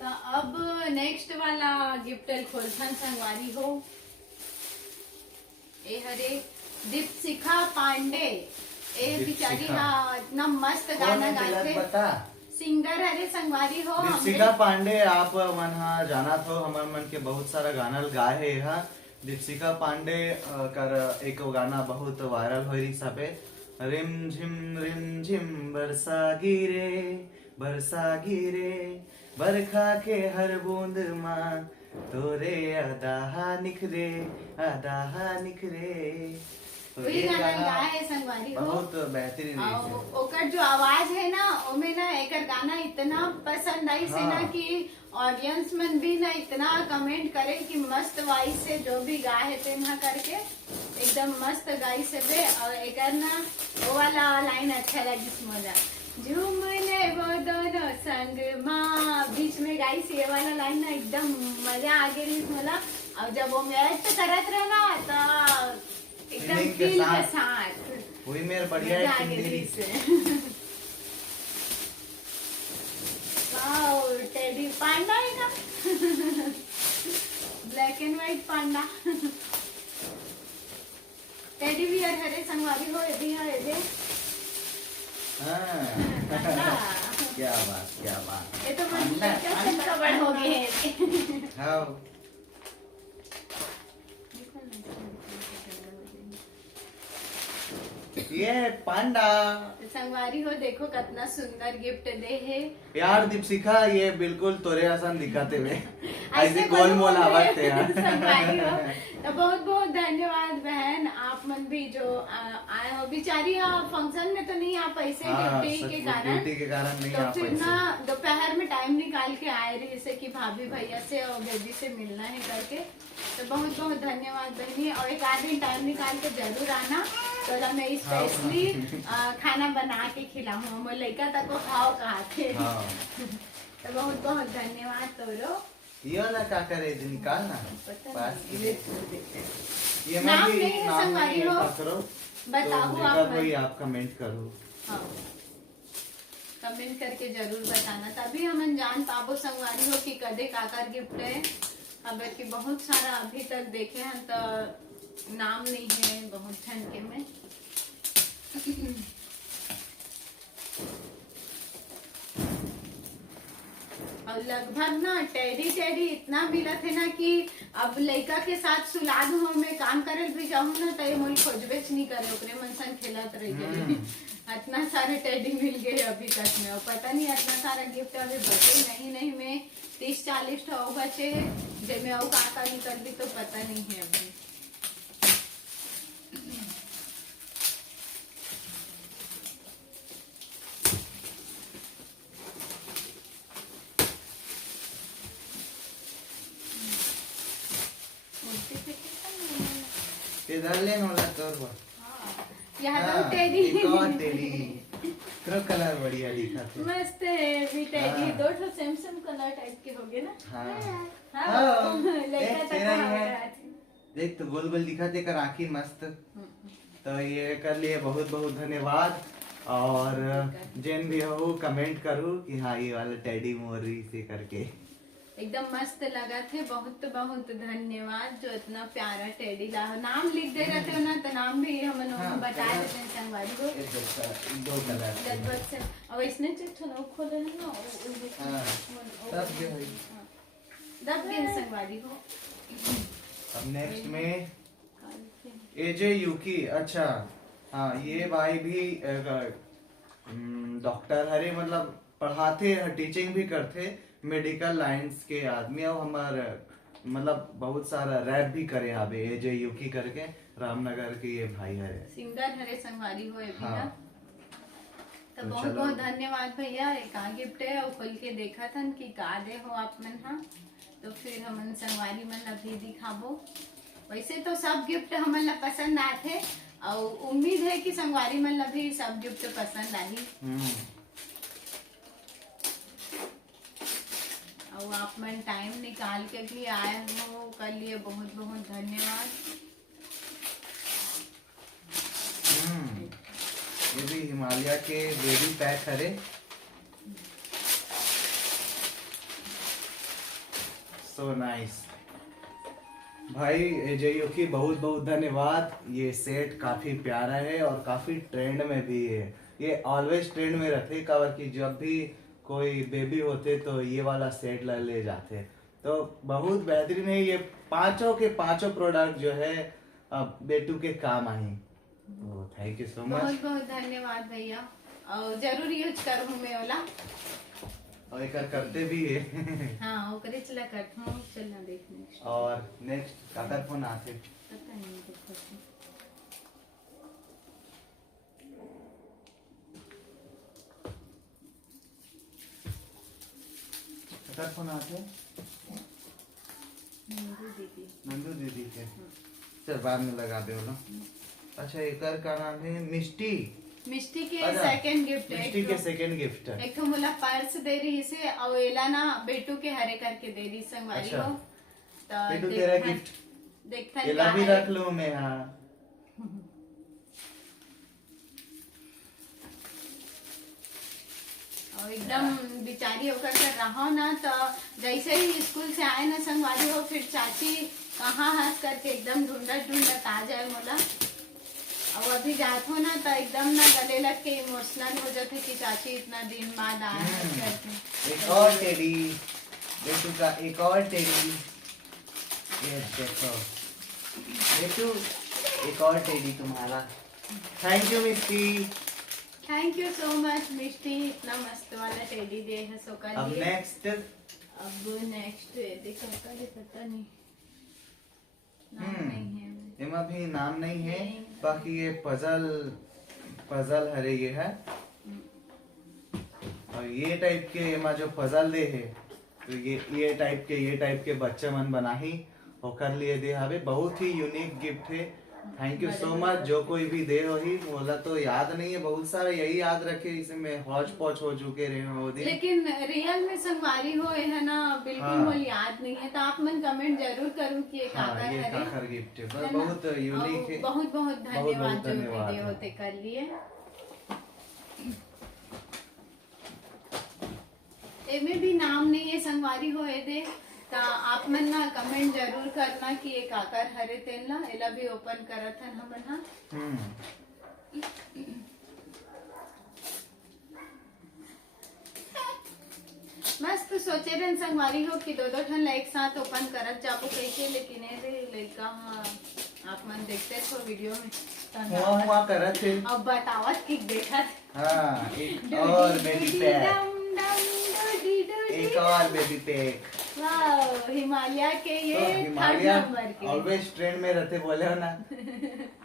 तो अब नेक्स्ट वाला गिफ्ट खोलथन संगवारी हो। ए हरे दीपशिखा पांडे। ए बिचारी हा इतना मस्त गाना गाते, सिंगर हरे संगवारी हो। दीपशिखा पांडे आप मन हा जाना थो, हमर मन के बहुत सारा गाना गाए है यहाँ। दीपशिखा पांडे कर एक गाना बहुत वायरल हो रही सबे, रिम झिम बरसा गिरे बरखा के हर बूंद माँ तोरे अदाहा निखरे तो ये गाना गाए है संगवारी हो, बहुत बेहतरीन है। ओकर जो आवाज है ना ओमे ना एकर गाना इतना पसंद आई से ना कि ऑडियंस में भी ना इतना कमेंट करे कि मस्त वॉइस से जो भी गाए थे ना करके एकदम मस्त गाई से बे। और एकर ना वो वाला लाइन अच्छा लगी मुझे, झूमने वो दोनों संग माँ बीच में गाई से, ये वाला लाइन ना एकदम मजा आ गई मला। और जब वो मैच करत रहे ना तो एकदम फील के साथ वही मेरे बढ़िया से। वाओ टेडी पांडा है ना, black and white panda. Teddy bear हरे संगवारी हो, ये भी है ये भी। क्या बात ये तो मन कवर हो गए हैं। हाँ ये पांडा संगवारी हो, देखो कितना सुंदर गिफ्ट दे है यार दीपशिखा, ये बिल्कुल तोरे आसान दिखाते हुए ऐसे गोल मोल आवाज यार। संगवारी हो तो बहुत बहुत धन्यवाद बहन, आप मन भी जो आए हो। बेचारी फंक्शन में तो नहीं आ पैसे ड्यूटी के कारण नहीं तो फिर ना दोपहर में टाइम निकाल के आए रही, जैसे कि भाभी भैया से और बेबी से मिलना है करके। तो बहुत बहुत धन्यवाद बहनी, और एक आध दिन टाइम निकाल के जरूर आना, तो मैं स्पेशली खाना बना के खिलाऊँ, मैं लड़का तक को खाओ कहा थे। तो बहुत बहुत धन्यवाद तोरो। ये ना क्या करे निकालना पास ये नाम नहीं है संगवारी हो, बताओ तो आप वही आप कमेंट करो। हाँ कमेंट करके जरूर बताना, तभी हम जान पाबो संगवारी हो कि कदे काकर गिफ्ट है। अब कि बहुत सारा अभी तक देखे हैं तो नाम नहीं है बहुत ठंड के में। और लगभग ना टेडी इतना मिला थे ना कि अब लड़का के साथ सुलाद हो में काम करे भी जाऊँ ना तो मोल खोजबेच नहीं करे, ओकरे मन संग खेलत रह गए। इतना सारे टेडी मिल गए अभी तक में, और पता नहीं इतना सारा गिफ्ट अभी बचे नहीं में 30-40 हो बचे जिसमें और काका निकल भी तो पता नहीं है अभी। इधर ले नोला तोर यहाँ टेडी तो कलर बढ़िया दिखा थे, मस्त है भी टेडी। दो ठो सेम कलर टाइप के हो गए ना। देख तो गोल गोल दिखा थे कर आँखी मस्त। तो ये कर लिए बहुत बहुत धन्यवाद, और जिन भी हो कमेंट करो कि हाँ ये वाला टेडी मोरी से करके एकदम मस्त लगा थे। बहुत बहुत धन्यवाद जो इतना प्यारा टेडी ला, नाम लिख दे रहे थे ना तो नाम भी हम बता देते हैं संगवारी को। दो कलर से अब इसने चलो खोले है ना दब गए संगवारी को। अब नेक्स्ट में एजे यूकी, अच्छा हाँ ये भाई भी डॉक्टर हरे मतलब पढ़ाते टीचिंग भी करते मेडिकल लाइंस के आदमी, और हमारे मतलब बहुत सारा रैप भी करे आबे एजे यूकी करके रामनगर के ये भाई है सिंगर हरे संगवारी हो हाँ। तो बहुत बहुत धन्यवाद भैया। एक गिफ्ट है और खोल के देखा था कि का दे हो आप मन हाँ, तो फिर हम संगवारी मन अभी दिखाबो। वैसे तो सब गिफ्ट हमन पसंद आते और उम्मीद है कि संगवारी मन भी सब गिफ्ट पसंद आई। और आप मन टाइम निकाल के भी आए हो कर लिए बहुत बहुत धन्यवाद। ये भी हिमालय के बेबी पैक करे। सो नाइस भाई एजेयू की बहुत बहुत धन्यवाद। ये सेट काफी प्यारा है और काफी ट्रेंड में भी है। ये ऑलवेज ट्रेंड में रहते कवर की, जब भी कोई बेबी होते तो ये वाला सेट ले जाते। तो बहुत बेहतरीन है। ये पांचों के पांचों प्रोडक्ट जो है बेटू के काम आई। तो थैंक यू सो मच। बहुत बहुत धन्यवाद भैया, और जरूर यूज करूँ मैं वाला। और एक करते भी है। हाँ ओकरे चला करता हूँ, चलना देखने। और नेक्स्ट काकर फोन आते पता नहीं देखो काकर फोन आते दीदी। नंदू दीदी के। चल बाद में लगा दे बोलो। अच्छा एक का नाम है मिष्टी। मिष्टी के अच्छा, सेकंड गिफ्ट है। मिष्टी के सेकंड गिफ्ट है। एक तो मुला पर्स दे रही से, और एला ना बेटू के हरे करके दे रही संगवारी अच्छा। हो। तो बेटू तेरा गिफ्ट देखता केला भी रख लूं मैं। हाँ और एकदम बिचारी होकर कर रहा ना, तो जैसे ही स्कूल से आए ना संगवारी हो, फिर चाची कहाँ हंस करके एकदम ढूंढत आ जाए मोला। और अभी जात हो ना तो एकदम ना गले लग के इमोशनल हो जाते कि चाची इतना दिन बाद आए करके। एक और टेडी बेटू का, एक और टेडी। ये देखो बेटू, एक और टेडी तुम्हारा। Thank you Mishti. Thank you so much Mishti, इतना मस्त वाला टेडी दे है सो का अब लिए। नेक्स्ट देखो पता नहीं नाम नहीं है। इमा भी नाम नहीं है। नहीं। बाकी ये पजल हरे ये है। और ये टाइप के इमा जो पजल दे है, तो ये टाइप के बच्चे मन बना ही होकर लिए दे हवे। बहुत ही यूनिक गिफ्ट है। Thank you so much. जो कोई भी दे हो ही बोला तो याद नहीं है, बहुत सारे यही याद रखे, इसमें हौच पौच हो चुके रहे हो दिन। लेकिन रियल में संगवारी हो है ना, बिल्कुल हाँ। मोल याद नहीं है। तो आप मन कमेंट जरूर करूँ कि ये हाँ काकर ये हरे। काकर गिफ्ट है, है बस ना? बहुत यूनिक है। बहुत बहुत धन्यवाद जो धन्यवाद। वीडियो होते कर लिए। एमे भी नाम नहीं है संगवारी हो दे, तो आप मन ना कमेंट जरूर करना कि ये काकर हरे तेल ना एला भी ओपन करत हन हमन हा। मस्त सोचे रहन संगवारी हो कि दो ठन ला एक साथ ओपन करत जाबो कैसे, लेकिन ए रे लड़का आप मन देखते हो वीडियो में हुआ करत है। अब बतावत कि देखत। हाँ एक और बेबी पैक, एक और बेबी पैक। वाह हिमालय के ये तो थर्ड हिमालय नंबर के। ऑलवेज ट्रेंड में रहते बोले हो ना।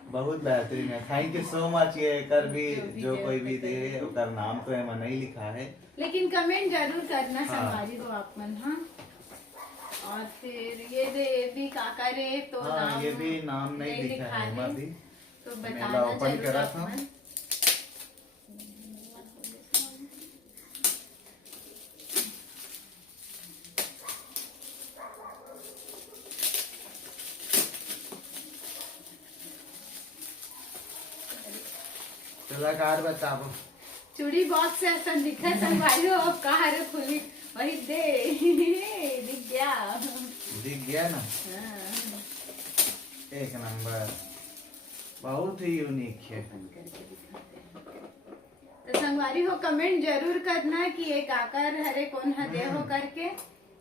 बहुत बेहतरीन है। Thank you so much. ये कर भी जो कोई भी दे उसका नाम तो है नहीं लिखा है, लेकिन कमेंट जरूर करना हाँ। संगवारी हो आप मन। हाँ और फिर ये दे भी काका रे तो हाँ नाम ये भी नाम नहीं लिखा है है। अभी। तो मेला बताना ओपन जरूर करा आप था। मन। कलाकार बताओ। चूड़ी बॉक्स से ऐसा दिखा संगवारी हो, अब कहाँ रे खुली वही दे। दिख गया। दिख गया ना, हाँ। एक नंबर, बहुत ही यूनिक है। ओपन करके दिखाते हैं। तो संगवारी हो कमेंट जरूर करना कि ये काकर हरे कौन हा दे हो करके।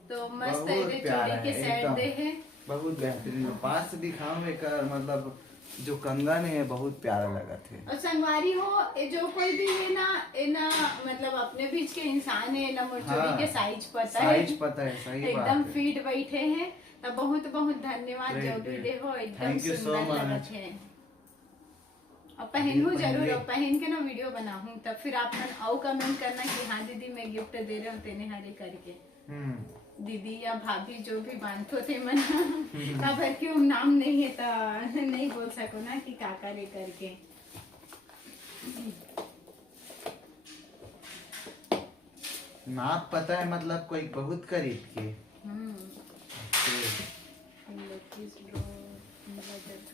तो मस्त है बहुत ये प्यारा चूड़ी के है, सेट एकदम। दे है। बहुत बेहतरीन। पास से दिखाऊं एक मतलब जो कंगन है बहुत प्यारा लगा थे। और संगवारी हो ये जो कोई भी है ना, ये ना मतलब अपने बीच के इंसान है ना, मुझे हाँ, के साइज पता है। साइज पता है, सही बात एकदम है। फिट बैठे हैं। तो बहुत बहुत धन्यवाद जो भी Great, दे हो, एकदम Thank you so सुंदर much. लगत है। और पहनू अभी जरूर, पहनिए। और पहन के ना वीडियो बनाऊं, तब फिर आप मन आओ कमेंट करना कि हाँ दीदी मैं गिफ्ट दे रहे हूँ तेने हरे करके। दीदी या भाभी जो भी बांधो थे मन खबर क्यों नाम नहीं है तो नहीं बोल सको ना कि काका रे करके। नाप पता है मतलब कोई बहुत करीब के।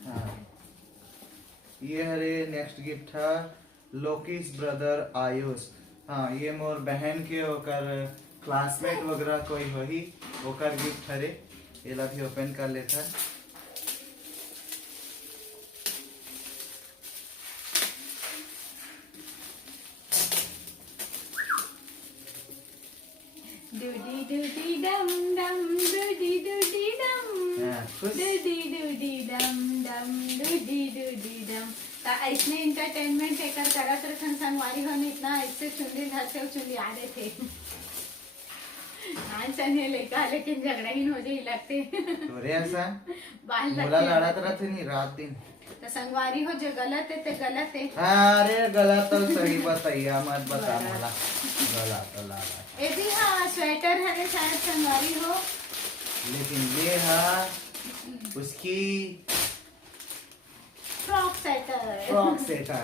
हाँ। ये हरे नेक्स्ट गिफ्ट था लोकीस ब्रदर आयुष। हाँ ये मोर बहन के होकर क्लासमेट वगैरह कोई वही ओकर गिफ्ट हरे, एला भी ओपन कर लेता। डूडी डूडी डम डम डूडी डूडी डम हाँ, खुश। डूडी डूडी डम डम डूडी डूडी डम। ता ऐसने एंटरटेनमेंट एकर करत रखन संगवारी हो इतना ऐसे चुंडी धरते चुंडी आ रहे थे। आज सने लेका लेकिन झगड़ा ही हो जाई लगते। तोरे ऐसा बाल मोला लगते लड़त रहते नहीं रात दिन। तो संगवारी हो जो गलत है ते गलत है। अरे गलत तो सही बताइया मत बता मोला गलत तो लड़ा। ये भी हाँ स्वेटर हरे शायद संगवारी हो, लेकिन ये है उसकी फ्रॉक सेटर। फ्रॉक सेटर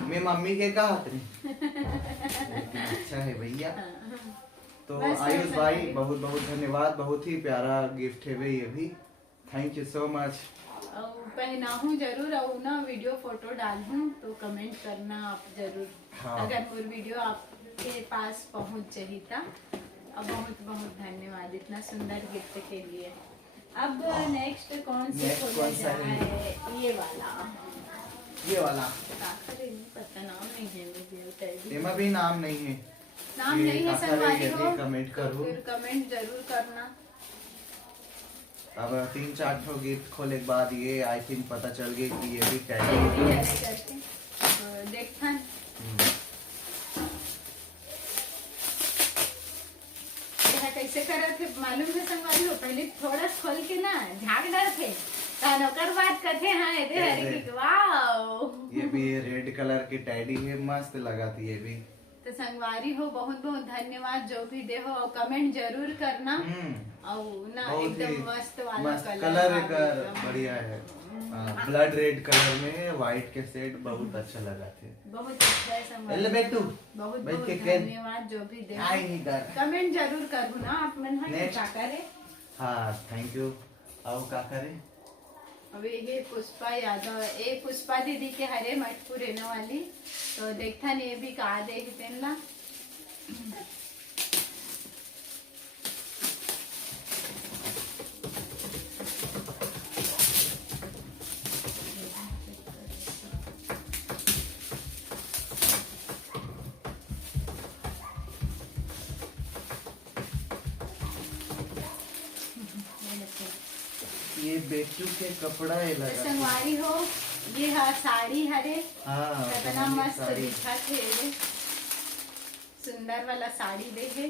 मैं मम्मी के कहा नहीं। लेकिन अच्छा है भैया। तो बस आयुष ऐसा भाई है। बहुत बहुत धन्यवाद, बहुत ही प्यारा गिफ्ट है भाई ये भी। Thank you so much. पहनाहूँ जरूर और ना वीडियो फोटो डालूँ तो कमेंट करना आप जरूर। हाँ। अगर वो वीडियो आपके पास पहुंच जाही था। अब बहुत बहुत धन्यवाद इतना सुंदर गिफ्ट के लिए। अब नेक्स्ट कौन से Next खोला कौन सा है? जाए? ये वाला ये वाला आखिर नहीं पता, नाम नहीं है मुझे। एमा भी नाम नहीं है। नाम ये नहीं है काका संगवारी रे, हो यदि कमेंट तो करो। फिर कमेंट जरूर करना। अब 3-4 ठो गिफ्ट खोले के बाद ये आई थिंक पता चल गई कि ये भी ये टैडी भी है। ऐसे करके देखथन यह कैसे करत थे मालूम है संगवारी हो। पहले थोड़ा खोल के ना झाग डर थे तहन ओकर बाद कथे हाँ ये हरे की वाओ। ये भी रेड कलर की टैडी है, मस्त लगा थी ये भी। तो संगवारी हो बहुत बहुत धन्यवाद जो भी दे हो और कमेंट जरूर करना। और ना बहुत एकदम ही मस्त वाला मस्त कलर कलर हाँ, एकर एकदम। बढ़िया है। ब्लड रेड कलर में व्हाइट के सेट बहुत अच्छा लगा थे। बहुत अच्छा है संगवारी। ले बेटू, बहुत बैठ बहुत के खेल। धन्यवाद जो भी दे आई नहीं डर। कमेंट जरूर करू ना आप मन है Next. क्या करे। हाँ थैंक यू। अब क्या करें? अभी ये पुष्पा यादव ये पुष्पा दीदी के हरे मटकू रहने वाली तो देखता नहीं ये भी कहा देखते ना। ये बेटू के कपड़ा है तो लगा। संगवारी हो ये साड़ी हरे हाँ कितना पहनी मस्त साड़ी। दिखा थे ये सुंदर वाला साड़ी दे है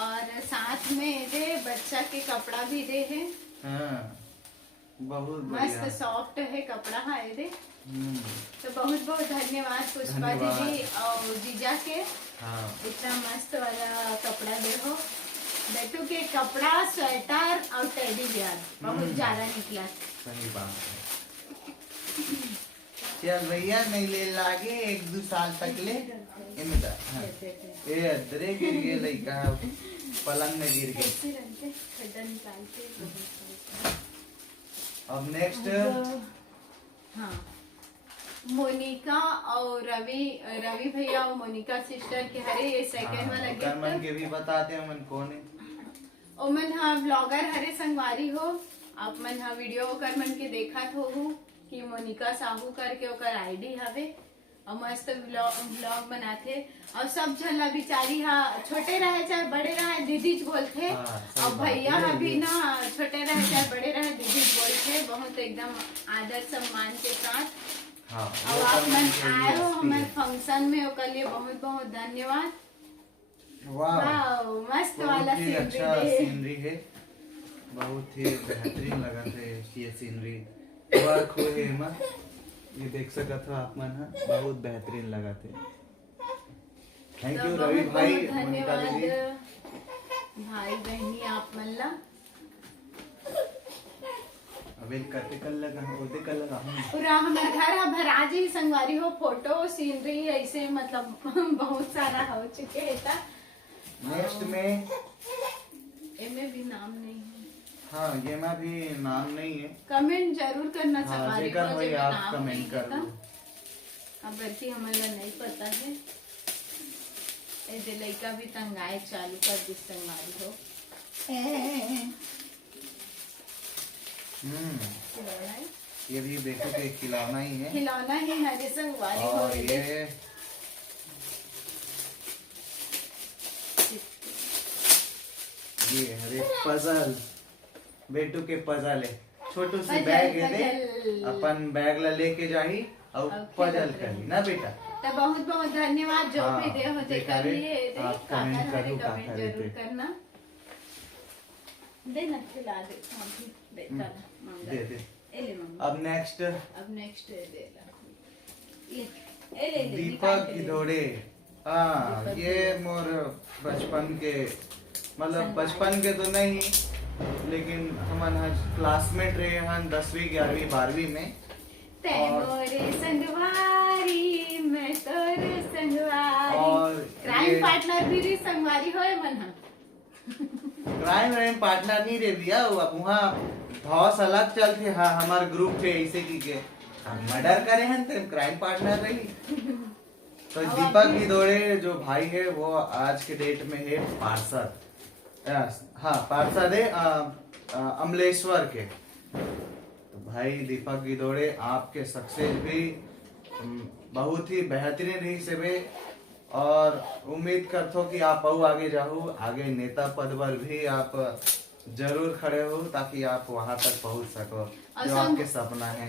और साथ में दे बच्चा के कपड़ा भी दे है। हाँ बहुत मस्त बढ़िया। सॉफ्ट है कपड़ा है दे। हम्म, तो बहुत बहुत धन्यवाद पुष्पा धन्यवाद। दीदी और जीजा के हाँ इतना मस्त वाला कपड़ा दे हो। बेटू के कपड़ा स्वेटर और टेडी बियर बहुत ज्यादा निकला। सही बात है। चल भैया नहीं ले लागे 1-2 साल तक ले। इनमें दा, हाँ। ए अदरे गिर गए लइका पलंग में गिर गए। ऐसे रंग के खड्डा निकालते अब नेक्स्ट हाँ मोनिका और रवि रवि भैया और मोनिका सिस्टर के हरे ये सेकंड वाला कर्मन गिफ्ट। के भी बताते हैं मन कौन है। ओमन हाँ ब्लॉगर हरे संगवारी हो आप मन हाँ वीडियो करमन के देखत हो कि मोनिका साहू करके ओकर आईडी हवे और मस्त ब्लॉग बनाथे और सब झला बिचारी हा छोटे रहे चाहे बड़े रहे दीदी बोलथे। हाँ, सही और बात भैया है, अभी ये। ना छोटे रहे चाहे बड़े रहे दीदी बोलथे बहुत एकदम आदर सम्मान के साथ। हाँ और आप मन आए हो हमारे फंक्शन में ओकर लिए बहुत बहुत धन्यवाद। वाह वाओ मस्त वाला बहुत ही सीनरी अच्छा दे। सीनरी है, बहुत ही बेहतरीन लगा थे ये सीनरी। वर्क हुए है एमा, ये देख सकत हो आप मन हा बहुत बेहतरीन लगा थे। थैंक तो यू रवि बहुत भाई बहुत मोनिका धन्यवाद दीदी। भाई बहनी आप मन ला। अबे करते कल लगा होते कल लगा हूं। पूरा हमारे घर अब भराज ही संगवारी हो फोटो सीनरी ऐसे मतलब बहुत सारा हो चुके है था। नेक्स्ट में इनमें भी नाम नहीं है। हाँ ये में भी नाम नहीं है। कमेंट जरूर करना हाँ संगवारी जेकर को भाई जेकर आप नाम कमेंट नहीं कर था। दो। अब बल्कि हमारा नहीं पता है। ऐसे लड़का भी तंगाए चालू कर दी संगवारी हो। खिलौना है। ये भी बेटू के खिलौना ही है। खिलौना ही है रे संगवारी हो। और ये हरे पजल, बेटू के पजल है। छोटू सी बैग है दे, अपन बैग ला लेके जाही और पजल करी ना बेटा। तो बहुत बहुत धन्यवाद जो भी दे हो देखा कर रे, लिए दे आप कमेंट करो कमेंट का जरूर करे करना। दे ना खिला दे मम्मी दे दे दे। ए ले मम्मी। अब नेक्स्ट दे ला ये ए ले दीपक गिदोड़े। हाँ ये मोर बचपन के, मतलब बचपन के तो नहीं, लेकिन हमारे क्लासमेट रहे हैं 10वीं 11वीं 12वीं में। मोरे संगवारी मैं तोरे संगवारी। और क्राइम पार्टनर भी री संगवारी होए मन हम। क्राइम पार्टनर नहीं रे भैया, वहाँ धौस अलग चलते। हाँ हमारे ग्रुप थे ऐसे की के मर्डर करे हैं तो क्राइम पार्टनर रही। तो दीपक गिदोड़े जो भाई है वो आज के डेट में है पार्षद। हाँ पार्षद है अमलेश्वर के। तो भाई दीपक गिदोड़े आपके सक्सेस भी बहुत ही बेहतरीन रही से बे, और उम्मीद करतो कि आप और आगे जाओ, आगे नेता पद पर भी आप जरूर खड़े हो ताकि आप वहां तक पहुंच सको जो आपके सपना है।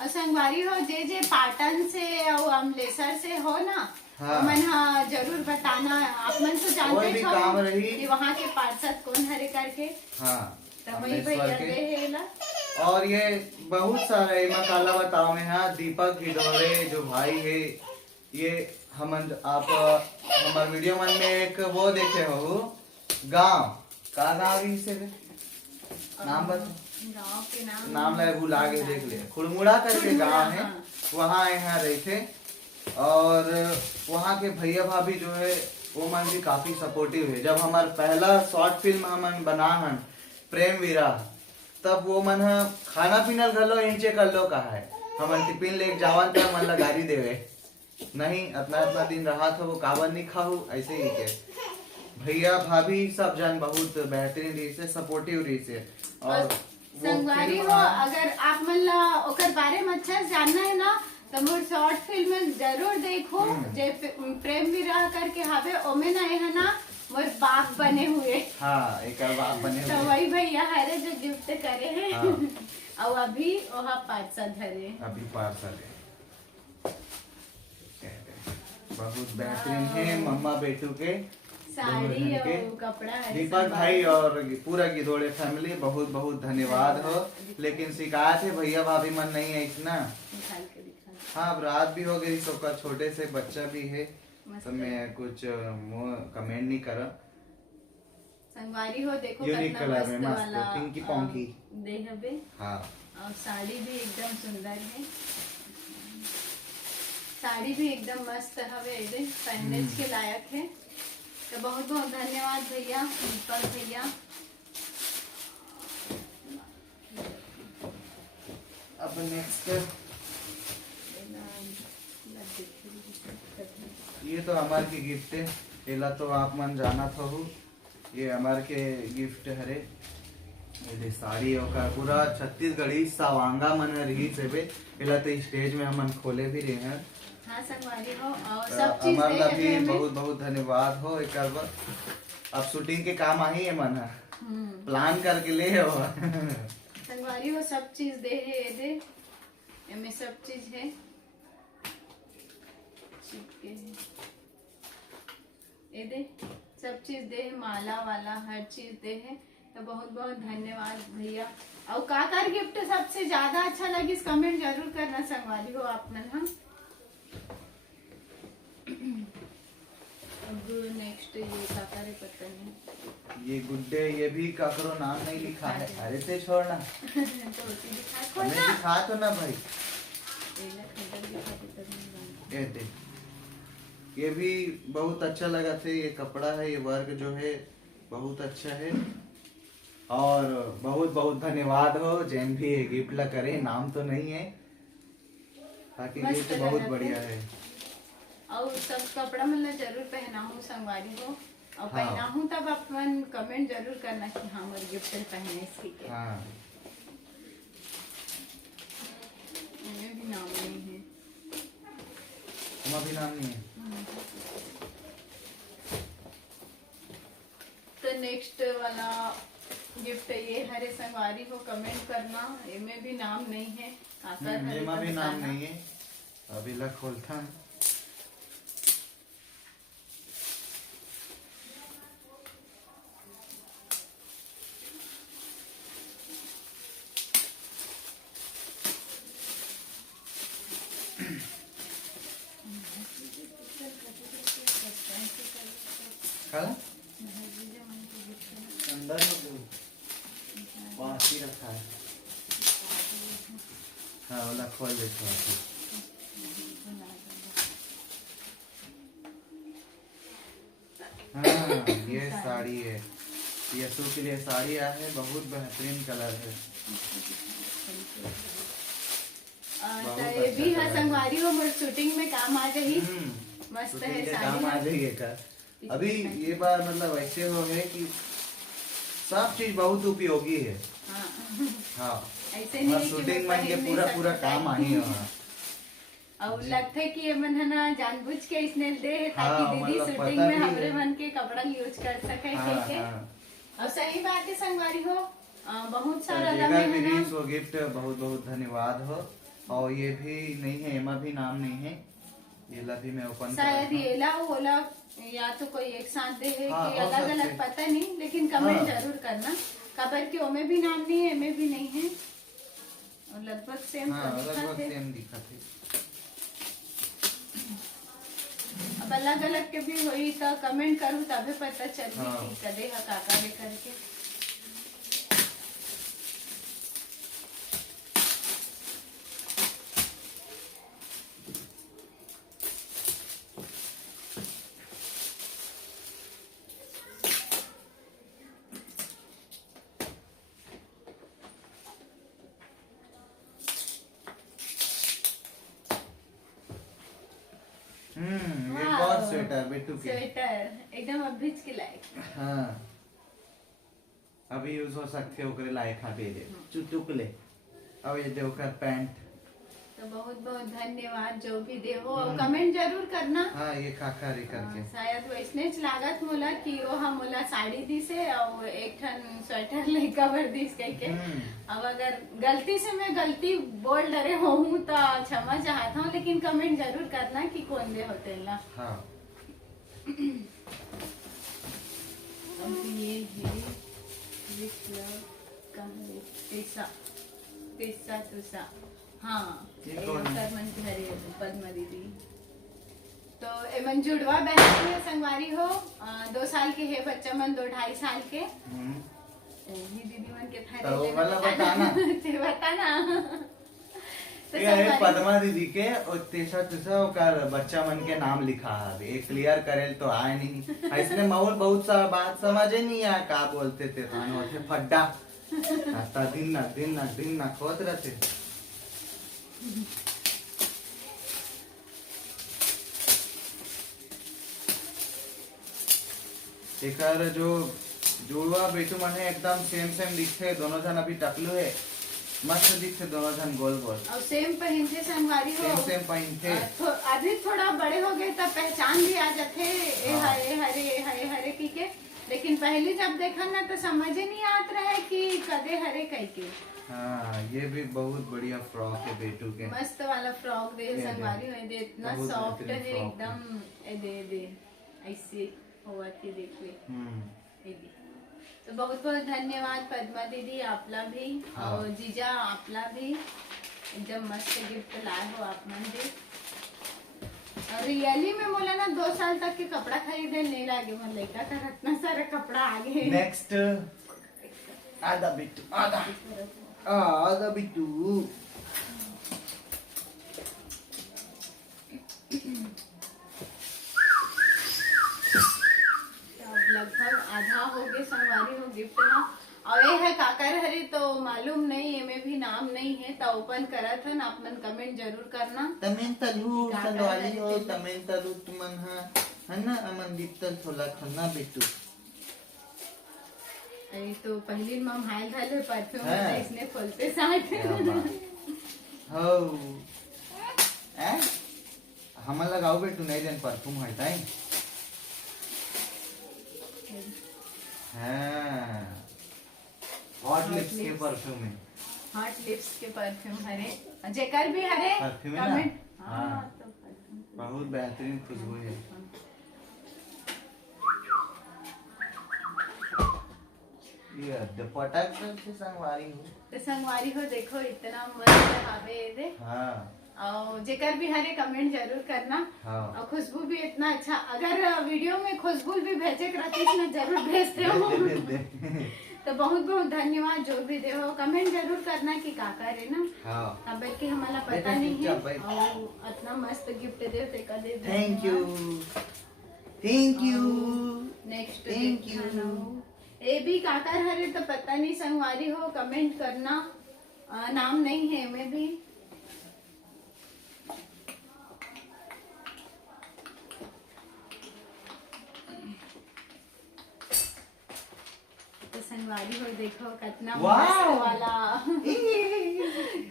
और संगवारी हो जे पाटन से और अमलेश्वर से हो ना। हाँ। मन हाँ जरूर बताना। आप मन तो जानते भी काम रही कि वहाँ के पार्षद कौन हरे करके। हाँ तो वही भैया दे ला। और ये बहुत सारा काला बताओ में। हाँ दीपक गिदोड़े जो भाई है ये हम आप हमारे वीडियो मन में एक वो देखे हो गांव का गांव ही से नाम बता। गाँव के नाम लाए भूल आगे देख ले, खुड़मुड़ा करके गांव है। वहाँ यहाँ रहे थे और वहाँ के भैया भाभी जो है वो मन भी काफी सपोर्टिव है। जब हमारा पहला शॉर्ट फिल्म हम बना हन प्रेम वीरा, तब वो मन खाना पीना घलो इंचे कर लो कहा है। हम टिफिन ले जावन तो मन गाड़ी देवे नहीं, इतना दिन रहा था वो कावन नहीं खाऊ ऐसे ही के। भैया भाभी सब जन बहुत बेहतरीन रही से, सपोर्टिव रही से। और संगवारी हो अगर आप मन ला ओकर बारे में अच्छा से जानना है ना तो मोर शॉर्ट फिल्म जरूर देखो। जे प्रेम विरह करके हवे ओमे ना है ना मोर बाप बने हुए। हाँ एक बाप बने हुए। तो वही भैया हरे जो गिफ्ट करे हैं। हाँ। और अभी वहाँ पार्षद हरे। अभी पार्षद है। बहुत बेहतरीन है मम्मा बेटू के साड़ी और कपड़ा है। दीपक भाई और पूरा गिदोड़े फैमिली बहुत बहुत धन्यवाद हो। लेकिन शिकायत है भैया भाभी मन नहीं है इतना। हाँ अब रात भी हो गई, सबका छोटे से बच्चा भी है तो मैं कुछ कमेंट नहीं कर। संगवारी हो देखो यूनिक कलर में मस्त पिंकी पोंकी दे हबे। हाँ और साड़ी भी एकदम सुंदर है। साड़ी भी एकदम मस्त हवे, पहनने के लायक है। तो बहुत बहुत धन्यवाद भैया दीपक भैया। अब नेक्स्ट ये तो हमारे की गिफ्ट है। पहला तो आप मन जाना था हो, ये हमारे के गिफ्ट हरे। ये साड़ी का पूरा छत्तीसगढ़ी सवांगा मन रही से बे। पहला तो स्टेज में हम खोले भी रहे हैं। हाँ संगवारी हो और सब चीज हमारा भी बहुत बहुत धन्यवाद हो। एक अब शूटिंग के काम आई है मन प्लान करके ले हो। संगवारी हो सब चीज दे है दे इनमें सब चीज है। ये दे सब चीज दे है, माला वाला हर चीज दे है। तो बहुत बहुत धन्यवाद भैया। और काकर गिफ्ट सबसे ज्यादा अच्छा लगी कमेंट जरूर करना संगवारी हो आप मन। हम अब नेक्स्ट ये काकर है पता नहीं। ये गुड्डे ये भी काकरो नाम नहीं लिखा है। अरे ते छोड़ना तो दिखा तो ना भाई। ये देख ये भी बहुत अच्छा लगा थे। ये कपड़ा है, ये वर्क जो है बहुत अच्छा है। और बहुत बहुत धन्यवाद हो जैन भी ये गिफ्ट ला करे। नाम तो नहीं है बाकी गिफ्ट बहुत बढ़िया है। और सब कपड़ा मतलब जरूर पहना हूँ संगवारी हो, और हाँ। पहना हूँ तब अपन कमेंट जरूर करना कि हाँ मोर गिफ्ट पहने इसकी के। हाँ उन्हें भी नाम नहीं है। हम अभी नाम नहीं है। तो नेक्स्ट वाला गिफ्ट ये हरे संगवारी हो, कमेंट करना, इनमें भी नाम नहीं है। एमा भी नाम नहीं है। अभी ला खोलता हूँ। खाला अंदर में पास ही रखा है। हाँ वाला खोल देता हूँ। हाँ ये साड़ी है, यसु के लिए साड़ी आया है, बहुत बेहतरीन कलर है। तो ये भी है संगवारी हो, मोर शूटिंग में काम आ जाही। मस्त शूटिंग है के साड़ी काम आ है। जाइए का। अभी ये बार मतलब ऐसे हो है कि सब चीज बहुत उपयोगी है। हाँ। हाँ ऐसे नहीं है कि शूटिंग मैं मन के पहन नहीं पूरा पूरा सकता। काम आई है। और लगता है कि ये मन है ना जानबूझ के इसने दे है ताकि हाँ, दीदी मतलब शूटिंग पता में भी हमरे है। मन के कपड़ा यूज कर सके हाँ, ठीक है। हाँ। और सही बात है संगवारी हो, बहुत सारा जेकर लम्हे भी है ना। दी सो गिफ्ट बहुत बहुत धन्यवाद हो। और ये भी नहीं है, एमा भी नाम नहीं है। ये ला भी मैं ओपन शायद ये ला ओला या तो कोई एक साथ दे है हाँ, कि हो अलग अलग, सकते। पता नहीं, लेकिन कमेंट हाँ। जरूर करना। खबर के ओमे भी नाम नहीं है, एमे भी नहीं है, और लगभग सेम हाँ तो दिखत लगभग है। सेम दिखा थे। अब अलग अलग के भी हुई तो कमेंट करूँ तभी पता चल हाँ। कि कदे हा काका ले करके। एक वाह। और स्वेटर बेटू के। स्वेटर एकदम अभिज के लायक। हाँ अभी यूज हो सकते ओकरे लायक हाँ दे चुटुकले। अब ये देखो पैंट। तो बहुत बहुत धन्यवाद जो भी दे हो, हम्म। कमेंट जरूर करना। हाँ ये खाखा रे करके। शायद वैसने लागत मोला कि वो हम मोला साड़ी दी से और एक ठन स्वेटर ले कवर दिस कह के। अब अगर गलती से मैं गलती बोल डरे हूँ तो क्षमा चाहता हूँ, लेकिन कमेंट जरूर करना कि कौन दे होते ला। हाँ अब ये है कहाँ पैसा पैसा तुसा। हाँ ये कौन है? मन घरे पद्मा दीदी। तो एमन जुड़वा बहन है संगवारी हो, 2 साल के है बच्चा मन, 2-2.5 साल के। ये दीदी मन के थारे तो ले वाला बताना। ते बताना। तो ये है संगवारी- पद्मा दीदी के और तेसा तुसा ओकर बच्चा मन के नाम लिखा है। ये क्लियर करेल तो आए नहीं ऐसने माहौल बहुत सा बात समझे नहीं आया का बोलते थे थान होते फड्डा आता दिन न खोद रहते। एकर जो जुड़वा बेटू मन है एकदम सेम सेम दिखते, दोनों जन अभी टकलू है, मस्त दिखते दोनों जन गोल गोल और सेम पहनते संगवारी हो। सेम सेम पहनते। अभी थोड़ा बड़े हो गए तब पहचान भी आ जाते ए हाँ। हरे हरे की के, लेकिन पहले जब देखा ना तो समझ ही नहीं आता रहे कि कदे हरे कह के। हाँ ये भी बहुत बढ़िया फ्रॉक है बेटू के। मस्त वाला फ्रॉक दे दे। संगवारी हो, दे इतना बहुत सॉफ्ट बेहतरीन है फ्रॉक एकदम। ए दे ऐसे हुआ कि देख ले। ए दे। तो बहुत बहुत धन्यवाद पद्मा दीदी आपला भी। हाँ। और जीजा आपला भी, एकदम मस्त गिफ्ट लाए हो आप मन भी। और रियली में बोला ना 2 साल तक के कपड़ा खरीदे नहीं लागे, मन लड़का का इतना सारा कपड़ा आगे। नेक्स्ट आधा बिट्टू आधा बिट्टू। अब लगभग आधा हो गए संगवारी हो गिफ्ट ना। और ये है काकर हरे तो मालूम नहीं, एमे भी नाम नहीं है तो ओपन करत हन, आप मन कमेंट जरूर करना। तमें तलू काकर संगवारी हरे हो, तेल। तमें तलू तुमन है ना अमन दीप्तल थोला खन्ना बेटू। ये तो पहली मम हाल धाले परफ्यूम हाँ। है, इसने खोलते साथ हो हम लगाओ बेटू नहीं देन परफ्यूम हटाई। हाँ हॉट लिप्स के परफ्यूम है। हॉट लिप्स के परफ्यूम हरे, जेकर भी हरे परफ्यूम है ना? कमेंट। हाँ। हाँ तो परफ्यूम बहुत बेहतरीन खुशबू है। ये दुपट्टा से संगवारी हो। तो संगवारी हो देखो इतना मस्त हवे दे। हाँ और जेकर भी हरे कमेंट जरूर करना। हाँ और खुशबू भी इतना अच्छा, अगर वीडियो में खुशबू भी भेजे रतीश ने जरूर भेजते हो दे। तो बहुत बहुत धन्यवाद। जो भी दे हो कमेंट जरूर करना कि का करे ना, हाँ अब कि हमारा पता बेटा, नहीं है। चुपचाप बैठ। और इतना मस्त गिफ्ट दे ते का दे। Thank you thank you next Thank you. ये भी काकर हरे तो पता नहीं संगवारी हो कमेंट करना, नाम नहीं है मैं भी। तो संगवारी हो देखो कितना मस्त Wow. वाला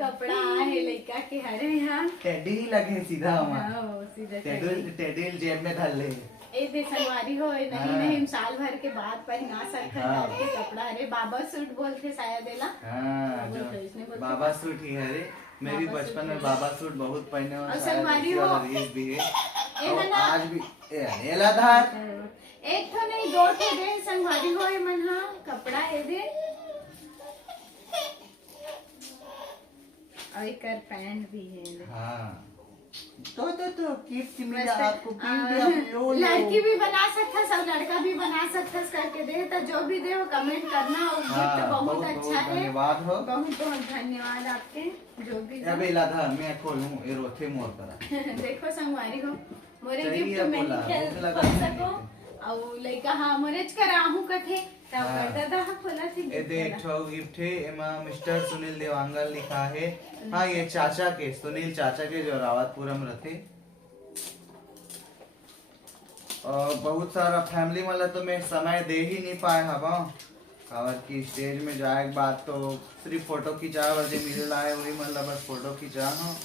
कपड़ा है लड़का के हरे यहाँ। टेडी लगे सीधा हमारा। हाँ, सीधा टेडी जेब में धर ले। ए दे संगवारी हो नहीं हाँ। नहीं साल भर के बाद पहना सकते हाँ। के कपड़ा। अरे बाबा सूट बोलते शायद एला। हाँ बोलते, जो इसने बोलते। बाबा सूट ही है रे। मैं भी बाबा बचपन सूट में है। बाबा सूट बहुत पहने और शायद संगवारी इसी हो। वाला रील्स भी है। ए और ना। आज भी एलाधार एक तो नहीं दो तो दे संगवारी हो मन हाँ कपड़ा ए दे। और एक पैंट भी है। हाँ तो गिफ्ट मिला मस्त। आपको गिफ्ट आप लो लड़की भी बना सकता सब, लड़का भी बना सकता करके दे तो जो भी दे वो कमेंट करना। और गिफ्ट बहुत अच्छा है। धन्यवाद हो। बहुत बहुत धन्यवाद आपके जो भी अबे एलाधार मैं खोलूं ये रोथे मोर करा। देखो संगवारी हो मोरे सही गिफ्ट है में बोला, खेल भूख लगा खोल है सको। नहीं और लइका हाँ मोरेज कराहू कथे तब हाँ। करता था खोला थी ए देख छो गिफ्ट है एमा मिस्टर सुनील देवांगल लिखा है। हाँ ये चाचा के सुनील चाचा के जो रावतपुरम रहते। और बहुत सारा फैमिली वाला तो मैं समय दे ही नहीं पाए हवा और की स्टेज में जाए के बाद तो सिर्फ फोटो खिंचा बजे मिल रहा है वही मतलब बस फोटो खिंचा हूँ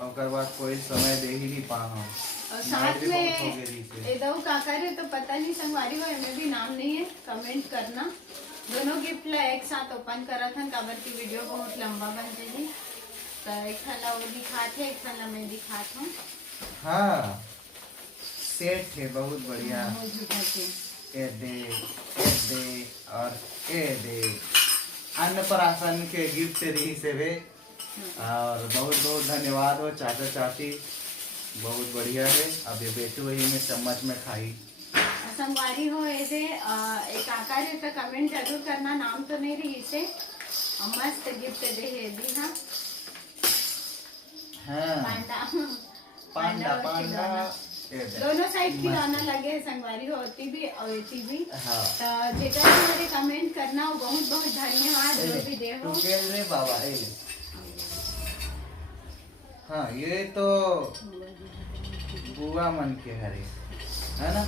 और उसके बाद कोई समय दे ही नहीं पा हूँ। और साथ में इधर काका रे तो पता नहीं संगवारी हो में भी नाम नहीं है कमेंट करना। दोनों गिफ्ट ला एक साथ ओपन करा था काबर की वीडियो बहुत लंबा बन जाएगी तो एक थाला वो दिखाते एक थाला मैं दिखाता हूँ। हाँ सेट है बहुत बढ़िया। ए दे और ए दे अन्नप्राशन के गिफ्ट रही से वे। और बहुत बहुत धन्यवाद हो चाचा चाची बहुत बढ़िया है। अब ये बेटू वही में चम्मच में खाई। संगवारी हो ऐसे एक आकार है तो कमेंट जरूर करना, नाम तो नहीं रही इसे। मस्त गिफ्ट दे है भी। हाँ हाँ पांडा पांडा और पांडा खिलौना। दोनों साइड खिलौना लगे है संगवारी हो होती भी और एती भी। हाँ तो जेकर भी मेरे कमेंट करना वो बहुत बहुत धन्यवाद जो भी दे हो। तू खेल रे बाबा ए ले। हाँ ये तो बुआ मन के हरे है ना।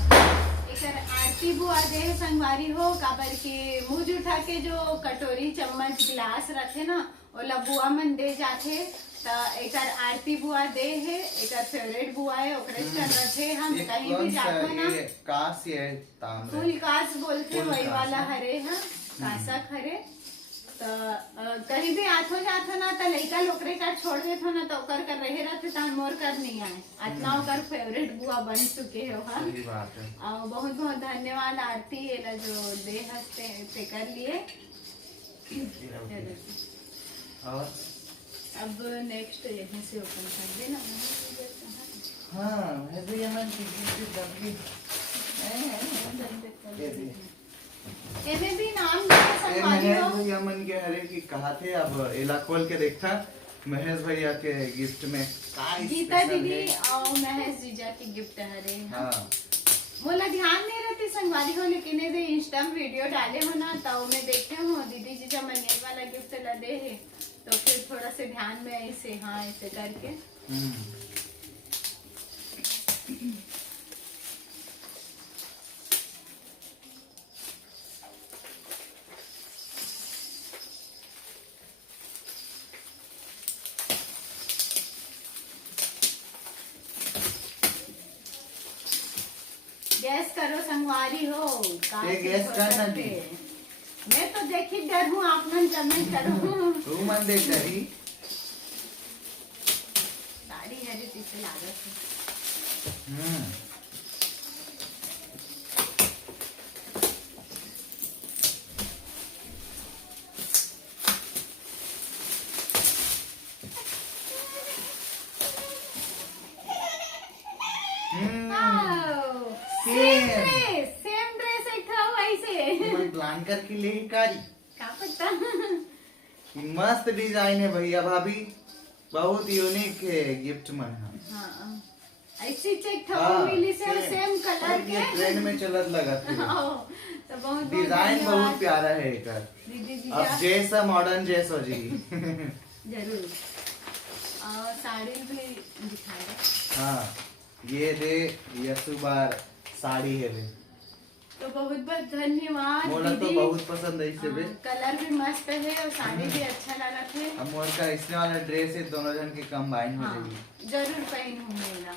एकर आरती बुआ दे है संगवारी हो काबर के मुंह उठा के जो कटोरी चम्मच गिलास रखे ना ओला बुआ मन दे जाथे। तो एकर आरती बुआ दे है, एकर फेवरेट बुआ है ओकरे कर रखे हम ये कहीं कौन भी सा जातो ना ये कांस ये ताम्र फूल कास बोलते फूल वही कास, वाला हाँ। हरे है कासा खरे। तो कहीं भी आथो जाथो ना तो लइका लोकरे का छोड़ देथो ना तो ओकर कर रहे रहते तो मोर कर नहीं आए अतना ओकर फेवरेट बुआ बन चुके हो। हाँ सही बात है। और बहुत बहुत धन्यवाद आरती एला जो दे हस्ते पे कर लिए। और अब नेक्स्ट यहीं से ओपन कर देना। हाँ मैं भी यमन की गिफ्ट दबली ये भी एमे भी नाम नहीं है ए संगवारी महेश हो। भैया मन के हरे की कहा थे अब एला खोल के देखता महेश भैया के गिफ्ट में का गीता स्पेशल दीदी है। और महेश जीजा की गिफ्ट हरे। हाँ बोला ध्यान नहीं रहती संगवारी हो लेकिन ये इंस्टा वीडियो डाले हो ना तो मैं देखे हो दीदी लदे है तो फिर थोड़ा से ध्यान में ऐसे हाँ ऐसे करके गैस करो संगवारी हो ये गैस करना दी। मैं तो देखी डर हूँ आप मन कमेंट करो तू मन देख रही साड़ी हरी पीछे लागत है सेम ड्रेस एक था वैसे मन प्लान करके ले कारी क्या पता मस्त डिजाइन है भैया भाभी, बहुत यूनिक है गिफ्ट मन है। हाँ ऐसी चेक था वो मिली से और सेम कलर ये के ट्रेंड में चलत लगा तो बहुत डिजाइन बहुत प्यारा है एकर। दीदी जी अब जैसा मॉडर्न जैसो जी जरूर और साड़ी भी दिखा दो। हाँ ये दे यसु बार साड़ी है वे तो बहुत बहुत धन्यवाद मोला तो दीदी। बहुत पसंद है इसे वे। कलर भी मस्त है और साड़ी भी अच्छा लगा थे। अब मोर का इसने वाला ड्रेस है, दोनों जन की कंबाइन हो हाँ, जाएगी। जरूर पहनूंगा।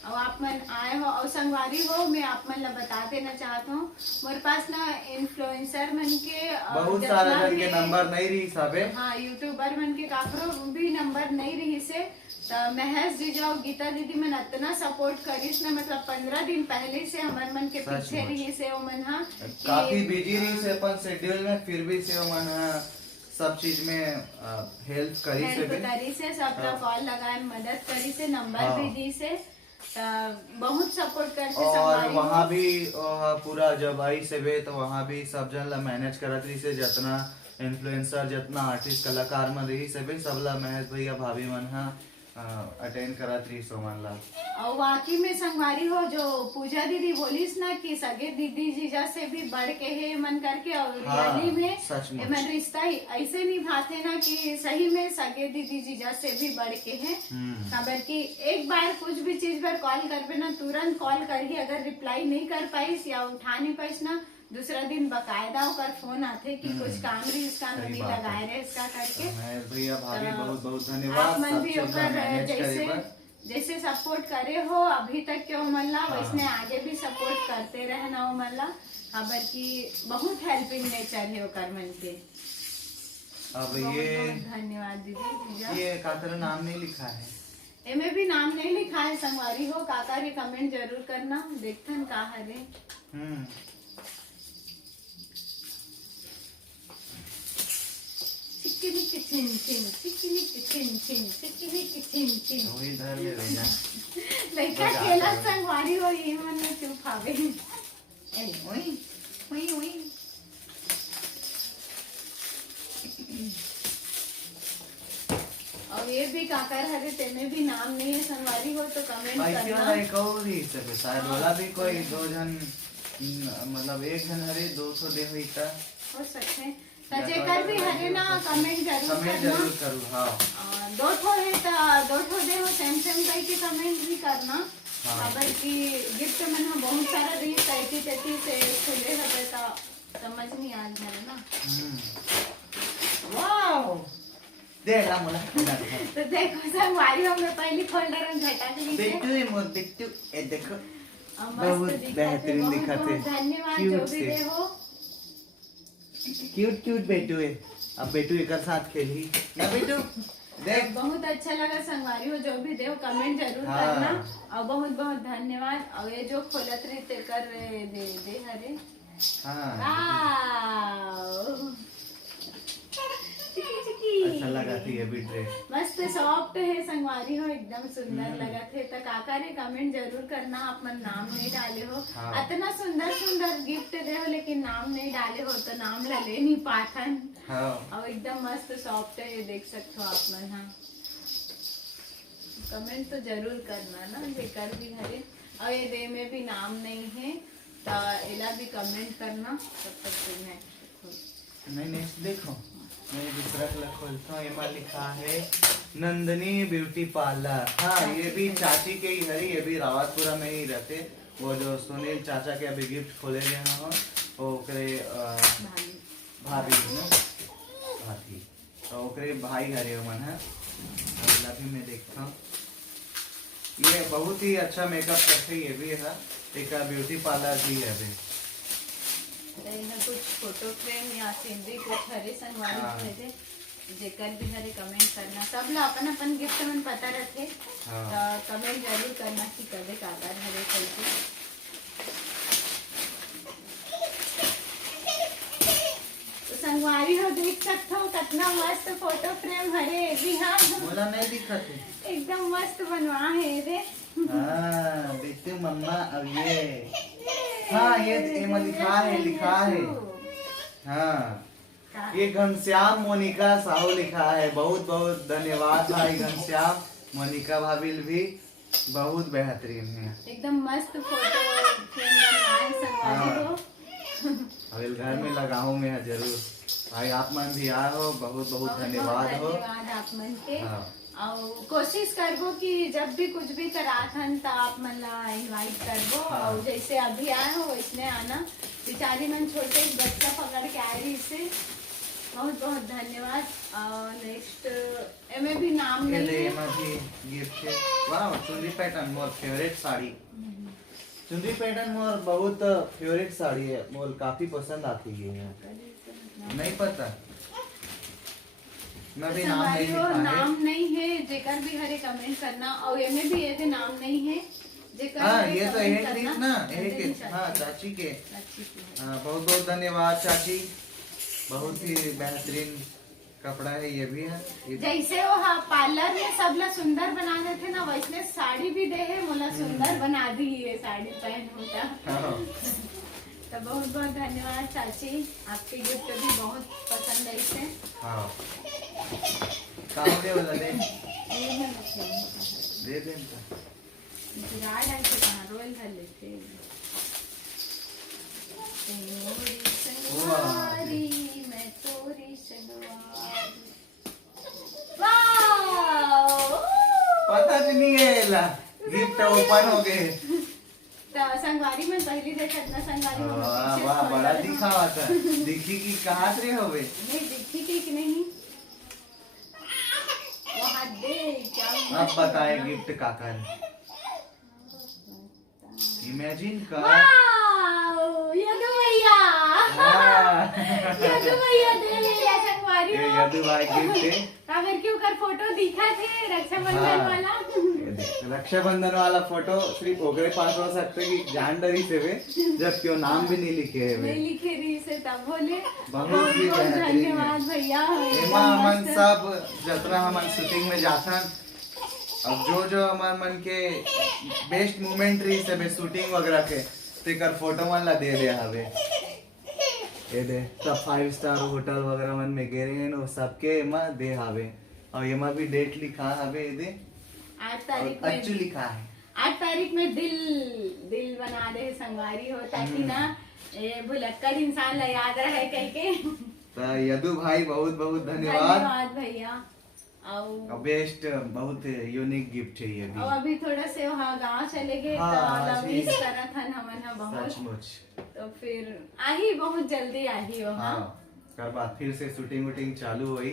अब आप मन आए हो और संगवारी हो, मैं आप मन ला बता देना चाहता हूँ मेरे पास ना इन्फ्लुएंसर मन के बहुत सारा जन के नंबर नहीं रही साबे। हाँ यूट्यूबर मन के काकरो भी नंबर नहीं रही से महेश जी जो गीता दीदी मन इतना सपोर्ट करीस ना, मतलब 15 दिन पहले से हमारे मन के पीछे रही से वो मन हाँ काफी बिजी रही से अपन शेड्यूल में, फिर भी से वो मन सब चीज में हेल्प करी से सबका कॉल लगाए मदद करी से नंबर भी दी से बहुत सपोर्ट करते। और वहाँ भी पूरा जब आई से वे तो वहाँ भी सब जन ला मैनेज करत रही से, जितना इन्फ्लुएंसर जितना आर्टिस्ट कलाकार मन रही से भी सब ला महेश भैया भाभी मन अटेंड करत रही सो मन ला। और वाकई में संगवारी हो जो पूजा दीदी बोलीस ना कि सगे दीदी जीजा से भी बढ़ के है मन करके, और रियली में मन रिश्ता ऐसे निभाते ना कि सही में सगे दीदी जीजा से भी बढ़ के है। खबर की एक बार कुछ भी चीज पर कॉल कर पे ना तुरंत कॉल करही, अगर रिप्लाई नहीं कर पाइस या उठा नहीं पाइस ना दूसरा दिन बकायदा होकर फोन आते कि कुछ काम रही इसका नहीं लगाए रहे इसका करके। भैया भाभी बहुत बहुत धन्यवाद। आप मन भी होकर जैसे सपोर्ट करे हो अभी तक के मल्ला वैसने आगे भी सपोर्ट करते रहना हो मल्ला। खबर की बहुत हेल्पिंग नेचर है ओकर मन के। अब ये धन्यवाद दीदी। ये काकर नाम नहीं लिखा है, एमे भी नाम नहीं लिखा है संगवारी हो, काका रे कमेंट जरूर करना देखथन का हरे। लड़का खेला संगवारी हो ये मन में चुप आवे। और ये भी काकर हरे तेने भी नाम नहीं है संगवारी हो तो कमेंट करना। एक और ही सब शायद वाला भी कोई दो जन मतलब एक जन हरे 200 दे हुई था हो सकते हैं। जेकर भी हरे ना कमेंट जरूर करूँ। हाँ दो ठो है दो ठो दे हो सेम कहीं के कमेंट भी करना। खबर की गिफ्ट में ना बहुत सारा रही 33 से खुले हवे तो समझ नहीं आ रहा ना। वाओ देखला मोला तो देखो सब वाली हमने पहली फोल्डर में घटा दी बिट्टू ये मोर बिट्टू ये देखो बहुत बेहतरीन दिखाते। धन्यवाद जो भी दे हो। क्यूट क्यूट बेटू है। अब बेटू एक साथ खेली ना बेटू देख बहुत अच्छा लगा संगवारी हो जो भी दे कमेंट जरूर करना। और बहुत बहुत धन्यवाद। और ये जो खोलत रहे कर रहे दे हरे। अच्छा लगा थी ये भी ड्रेस मस्त सॉफ्ट है संगवारी हो एकदम सुंदर लगा थे। तो काका ने कमेंट जरूर करना आप मन नाम नहीं डाले हो। इतना सुंदर सुंदर गिफ्ट दे हो लेकिन नाम नहीं डाले हो तो नाम ले नहीं पाथन। और एकदम मस्त सॉफ्ट है ये देख सकते हो आप मन। हाँ कमेंट तो जरूर करना ना जेकर भी हरे। और ये दे में भी नाम नहीं है तो एला भी कमेंट करना तब तक तुम्हें नहीं नेक्स्ट देखो मैं दूसरा कलर खोलता हूँ। एमा लिखा है नंदनी ब्यूटी पार्लर। हाँ, ये भी चाची के ही है, ये भी रावतपुरा में ही रहते। वो जो सुनील चाचा के अभी गिफ्ट खोले गए हैं वो ओकरे भाभी ना भाभी, तो ओकरे भाई हरे मन है। अगला भी मैं देखता हूँ, ये बहुत ही अच्छा मेकअप करते, ये भी है एक ब्यूटी पार्लर भी है अभी। कुछ फोटो फ्रेम या सीनरी कुछ हरे संगवारी हाँ। भेजे जेकर भी हरे कमेंट करना। सब ला अपन अपन गिफ्ट मन पता रखे हाँ। तो कमेंट जरूर करना कि कदे काकर हरे करके। तो संगवारी हो देख सकते हो कितना मस्त फोटो फ्रेम हरे भी। हाँ, बोला नहीं दिखा थे। एकदम मस्त बनवा है रे। हाँ देखते मम्मा। अब ये हाँ, ये एमा लिखा है हाँ, ये घनश्याम मोनिका साहू लिखा है। बहुत बहुत धन्यवाद भाई घनश्याम। मोनिका भाभी भी बहुत बेहतरीन है, एकदम मस्त फोटो फ्रेम बनवाए संगवारी हो। अब घर में लगाऊं मैं जरूर। भाई आप मन भी आए हो, बहुत बहुत धन्यवाद हो। धन्यवाद आप मन के। हाँ। और कोशिश करबो कि जब भी कुछ भी करात हन तो आप मन ला इनवाइट करबो। हाँ। और जैसे अभी आए हो वैसने आना। बेचारी मन छोटे बच्चा पकड़ के आए रही से बहुत बहुत धन्यवाद। और नेक्स्ट एमे भी नाम ये नहीं ले है। एमा भी गिफ्ट है। वाह, चुनरी पैटर्न मोर फेवरेट साड़ी। चुनरी पैटर्न मोर बहुत फेवरेट साड़ी है, मोर काफी पसंद आती है। नहीं पता, मैं भी नाम नहीं संगवारी हो, लिखा है। नाम नहीं है जेकर भी हरे कमेंट करना। और एमे भी ये नाम नहीं है जेकर हाँ, हरे ये तो comment एक करना। रीत ना, ये एक भी चाची हाँ की। चाची के। चाची की है। हाँ, बहुत बहुत धन्यवाद चाची। बहुत ही बेहतरीन कपड़ा है ये भी है। जैसे वो हाँ पार्लर में सब ला सुंदर बना देते ना, वैसने साड़ी भी दे है मोला सुंदर बना दी ये साड़ी पहन होता। हाँ। तो बहुत बहुत धन्यवाद चाची, आपके गिफ्ट भी बहुत पसंद आई थे। हाँ, कहाँ दे वाला दे ये मैं रखूंगी। दे दे इनका। याद आई थे कहाँ रोल कर लेते। तेरी सनवारी मैं तोरी सनवारी। वाह! पता भी नहीं है ला, गिफ्ट ओपन हो गए। तो संगवारी में पहली देखत ना संगवारी में वाह पीछे वाह, खोल बड़ा कर- दिखावा था। दिखी कि कहाँ से होवे। नहीं दिखी थी कि नहीं वो हाथ दे क्या अब बताए गिफ्ट का कर। इमेजिन कर। वाओ यदु भैया यदु भैया दे लिया संगवारी ये हो। यदु भाई गिफ्ट है। काबर के ऊपर फोटो दिखा थे रक्षाबंधन हाँ। वाला। ये देख, रक्षाबंधन वाला फोटो सिर्फ ओकरे पास हो सकते कि जान डरी से वे, जब क्यों नाम भी नहीं लिखे है वे। नहीं लिखे रही से तब बोले बहुत ही बहुत बेहतरीन है। धन्यवाद भैया। एमा एकदम हमन मस्त। सब जतना हमन शूटिंग में जाथन, अब जो जो हमार मन के बेस्ट मोमेंट रही सब शूटिंग वगैरह के तेकर फोटो मन ला दे हवे। ये दे सब 5 स्टार होटल वगैरह मन में गए हैं वो सबके एमा दे हवे। और एमा भी डेट लिखा हवे, ये दे 8 तारीख और अच्छू में लिखा है। 8 तारीख में दिल दिल बना दे संगवारी हो ताकि ना ये भुलक्कड़ इंसान ला याद रहे कह के। तो यदु भाई बहुत बहुत धन्यवाद। धन्यवाद भैया। और बेस्ट बहुत यूनिक गिफ्ट है ये भी। और अभी थोड़ा से वहाँ गाँव चले गए हाँ, तो आज मिस भी। करा था हमन हा बहुत। सचमुच। तो फिर आई बहुत जल्दी आई वहाँ। हाँ, कर बाद फिर से शूटिंग वूटिंग चालू हुई।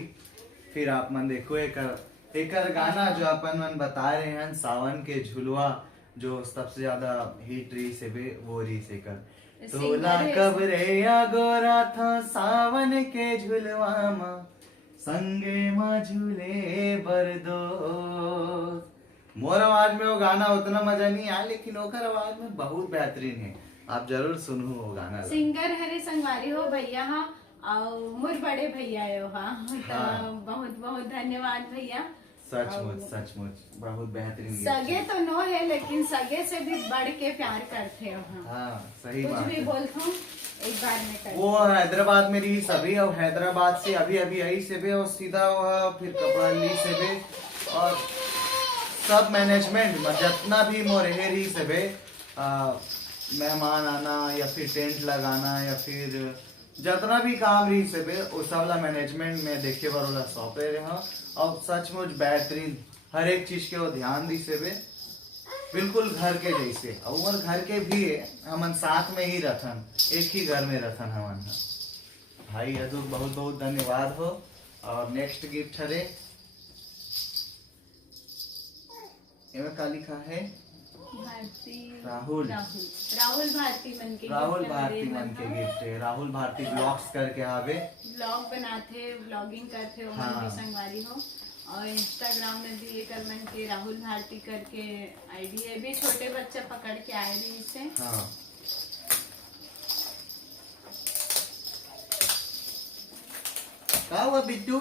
फिर आप मन देखो एक गाना जो अपन मन बता रहे हैं सावन के झुलवा, जो सबसे ज्यादा हिट रही से बे वो रही से कर तोला कब रे या गोरा था सावन के झुलवा मा संगे मा झूले बरदो। मोर आवाज में वो गाना उतना मजा नहीं आया, लेकिन ओकर आवाज में बहुत बेहतरीन है। आप जरूर सुनो वो गाना। सिंगर हरे संगवारी हो भैया हा और मोर बड़े भैया हो हाँ। हाँ। तो बहुत बहुत धन्यवाद भैया। सचमुच सचमुच बहुत बेहतरीन गीत सगे है। तो नो है लेकिन सगे से भी बढ़ के प्यार करते हो हाँ। हाँ सही कुछ बात भी है। बोलता हूँ एक बार में कर वो हैदराबाद में रही सभी, और हैदराबाद से अभी अभी आई से भी, और सीधा वह फिर कपड़ा ली से भी, और सब मैनेजमेंट जितना भी मोरहे रही से भी, मेहमान आना या फिर टेंट लगाना या फिर जितना भी काम रही से बे उस वाला मैनेजमेंट में देखे वाला सौंपे रहे हैं और सचमुच बेहतरीन हर एक चीज के वो ध्यान दी से बे बिल्कुल घर के जैसे और घर के भी हमन साथ में ही रखन एक ही घर में रखन हमन भाई अजू बहुत बहुत धन्यवाद हो। और नेक्स्ट गिफ्ट हरे एमे का लिखा है भारती राहुल राहुल भारती मन के राहुल भारती मन के गिफ्ट है। राहुल भारती ब्लॉग्स करके आवे ब्लॉग बनाते ब्लॉगिंग करते हो हाँ। मन की संगवारी हो और इंस्टाग्राम में भी एक मन के राहुल भारती करके आईडी है भी छोटे बच्चे पकड़ के आए रही इसे। हाँ क्या हुआ बिट्टू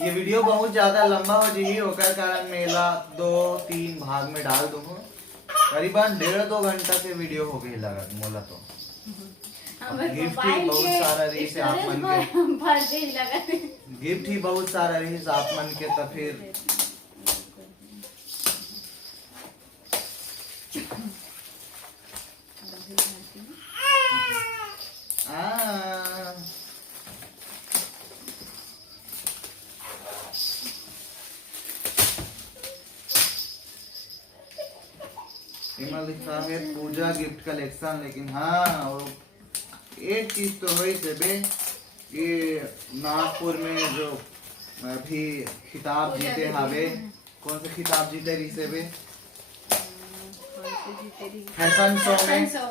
ये वीडियो बहुत ज्यादा लंबा हो जी होकर कारण मेला 2-3 भाग में डाल दूँ करीबन 1.5-2 घंटा के वीडियो हो गई लगा मोला तो गिफ्ट ही बहुत सारा रही से आप मन के गिफ्ट ही बहुत सारा रही से आप मन के तो फिर लिखा है पूजा गिफ्ट कलेक्शन लेकिन हाँ वो एक चीज तो हुई से बे ये नागपुर में जो अभी खिताब जीते हावे कौन सा खिताब जीते रही से बे फैशन शो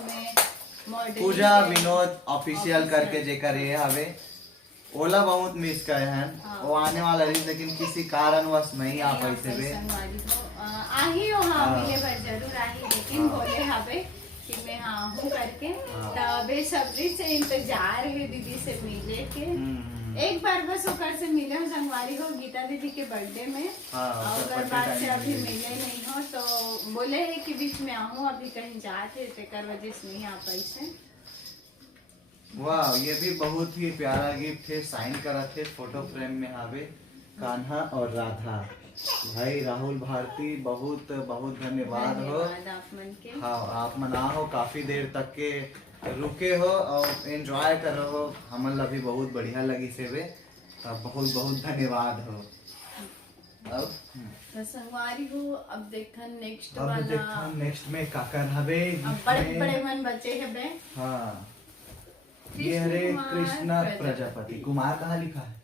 में पूजा विनोद ऑफिशियल करके जेकर ये हावे ओला बहुत मिस करे हैं वो आने वाला रही लेकिन किसी कारणवश नहीं आ पाई से बे आही हो हाँ मिले पर जरूर आही लेकिन बोले हावे कि मैं हाँ हूँ करके तबे सबरी से इंतजार है दीदी से मिले के एक बार बस ओकर से मिले हो संगवारी हो गीता दीदी के बर्थडे में और बाद से अभी मिले नहीं हो तो बोले है कि बीच में आऊँ अभी कहीं जाते तेकर वजह से नहीं आ पाई से। वाह ये भी बहुत ही प्यारा गिफ्ट है साइन करा थे फोटो फ्रेम में आवे कान्हा और राधा भाई राहुल भारती बहुत बहुत धन्यवाद हो। हाँ आप मना हो काफी देर तक के रुके हो और एंजॉय करो हो हमन भी बहुत बढ़िया लगी से वे बहुत बहुत धन्यवाद हो। अब संगवारी हो अब देखन नेक्स्ट वाला नेक्स्ट में काकर हवे बड़े बड़े मन बच्चे हवे। हाँ ये हरे कृष्णा प्रजापति कुमार कहाँ लिखा है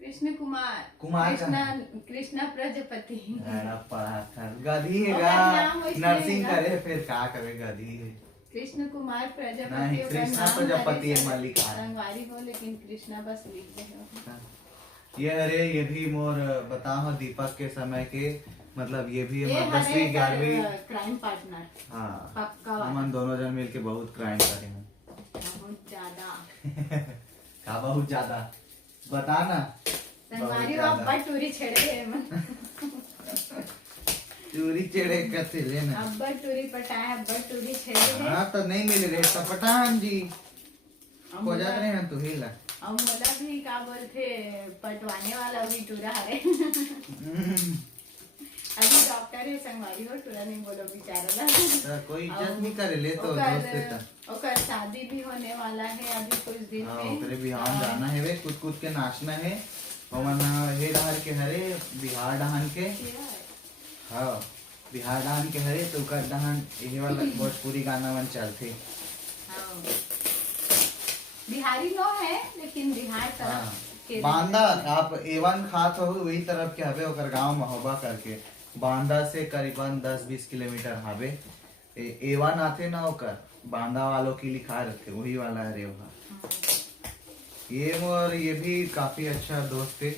कृष्ण कुमार कृष्णा प्रजापति पढ़ा था गधी है नर्सिंग करे फिर क्या करे गधी है कृष्ण कुमार प्रजापति नहीं कृष्णा प्रजापति है लिखा है संगवारी हो लेकिन कृष्णा बस लिख दे ये अरे ये भी मोर बताओ दीपक के समय के मतलब ये भी 10वीं 11वीं क्राइम पार्टनर। हाँ पक्का हम दोनों जन मिलके बहुत क्राइम करे हैं बहुत ज्यादा का बहुत ज्यादा बताना संगवारी हो अब्बा टूरी छेड़े है मन चूरी चेड़े कैसे लेना अब्बा टूरी पटाया अब्बा टूरी छेड़े है। हाँ तो नहीं मिल रहे तो पटान जी हो जात रहे हैं तो ही ला अब मोला भी का बोलते पटवाने वाला भी टूरा है अभी डॉक्टर है संगवारी हो टूरा नहीं बोलो बेचारा ला कोई इज्जत नहीं करे ले तो दोस्त है ओकर शादी भी होने वाला है अभी कुछ दिन में ओकरे बिहार जाना है वे कूद के नाचना है और हे डहर के हरे बिहार डहन के हाँ बिहार डहन के हरे तो कर डहन ये वाला भोजपुरी गाना वन चलते बिहारी नो है लेकिन बिहार तरफ के बांदा आप एवन खात हो वही तरफ के हवे ओकर गांव महोबा करके बांदा से करीबन 10-20 किलोमीटर हवे एवन आते ना ओकर बांदा वालों की लिखा रखे वही वाला है रेवा ये और ये भी काफी अच्छा दोस्त है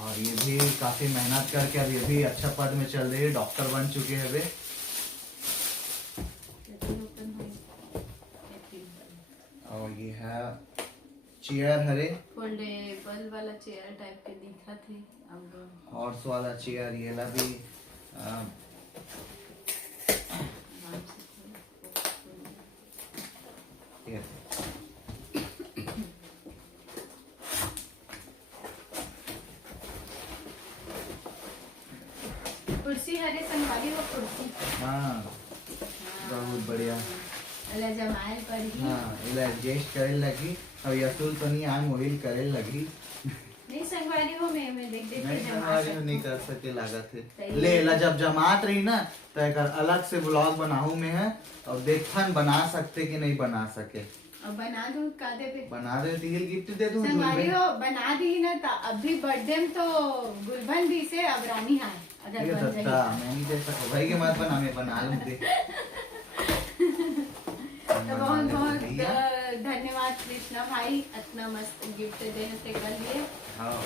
और ये भी काफी मेहनत करके अब ये भी अच्छा पद में चल रही है डॉक्टर बन चुके हैं वे और ये है चेयर हरे फोल्डेबल वाला चेयर टाइप के दिखा थे अब हॉर्स वाला चेयर ये ला भी कुर्सी हरे संभाली वो कुर्सी हाँ बहुत बढ़िया। अला जमायल पड़ी। हाँ इला एडजस्ट करे लगी और यसूल तो नहीं आम ऑयल करे लगी। नहीं संगवारी हो मैं देख देख के नहीं जमा संगवारी सकती नहीं कर सके लागत है। ले ला जब जमात रही ना तो एक अलग से ब्लॉग बनाऊ में है और देखन बना सकते कि नहीं बना सके। अब बना दूं कादे पे बना दे दिल गिफ्ट दे दूं संगवारी हो बना दी ना तो अभी बर्थडे में तो गुलबन दी से अब रानी है अगर ये बन दत्ता जाए मैं नहीं दे सकता भाई के मत बना मैं बना लूं दे। तो बहुत बहुत धन्यवाद कृष्णा भाई इतना मस्त गिफ्ट देने से कर लिए। हाँ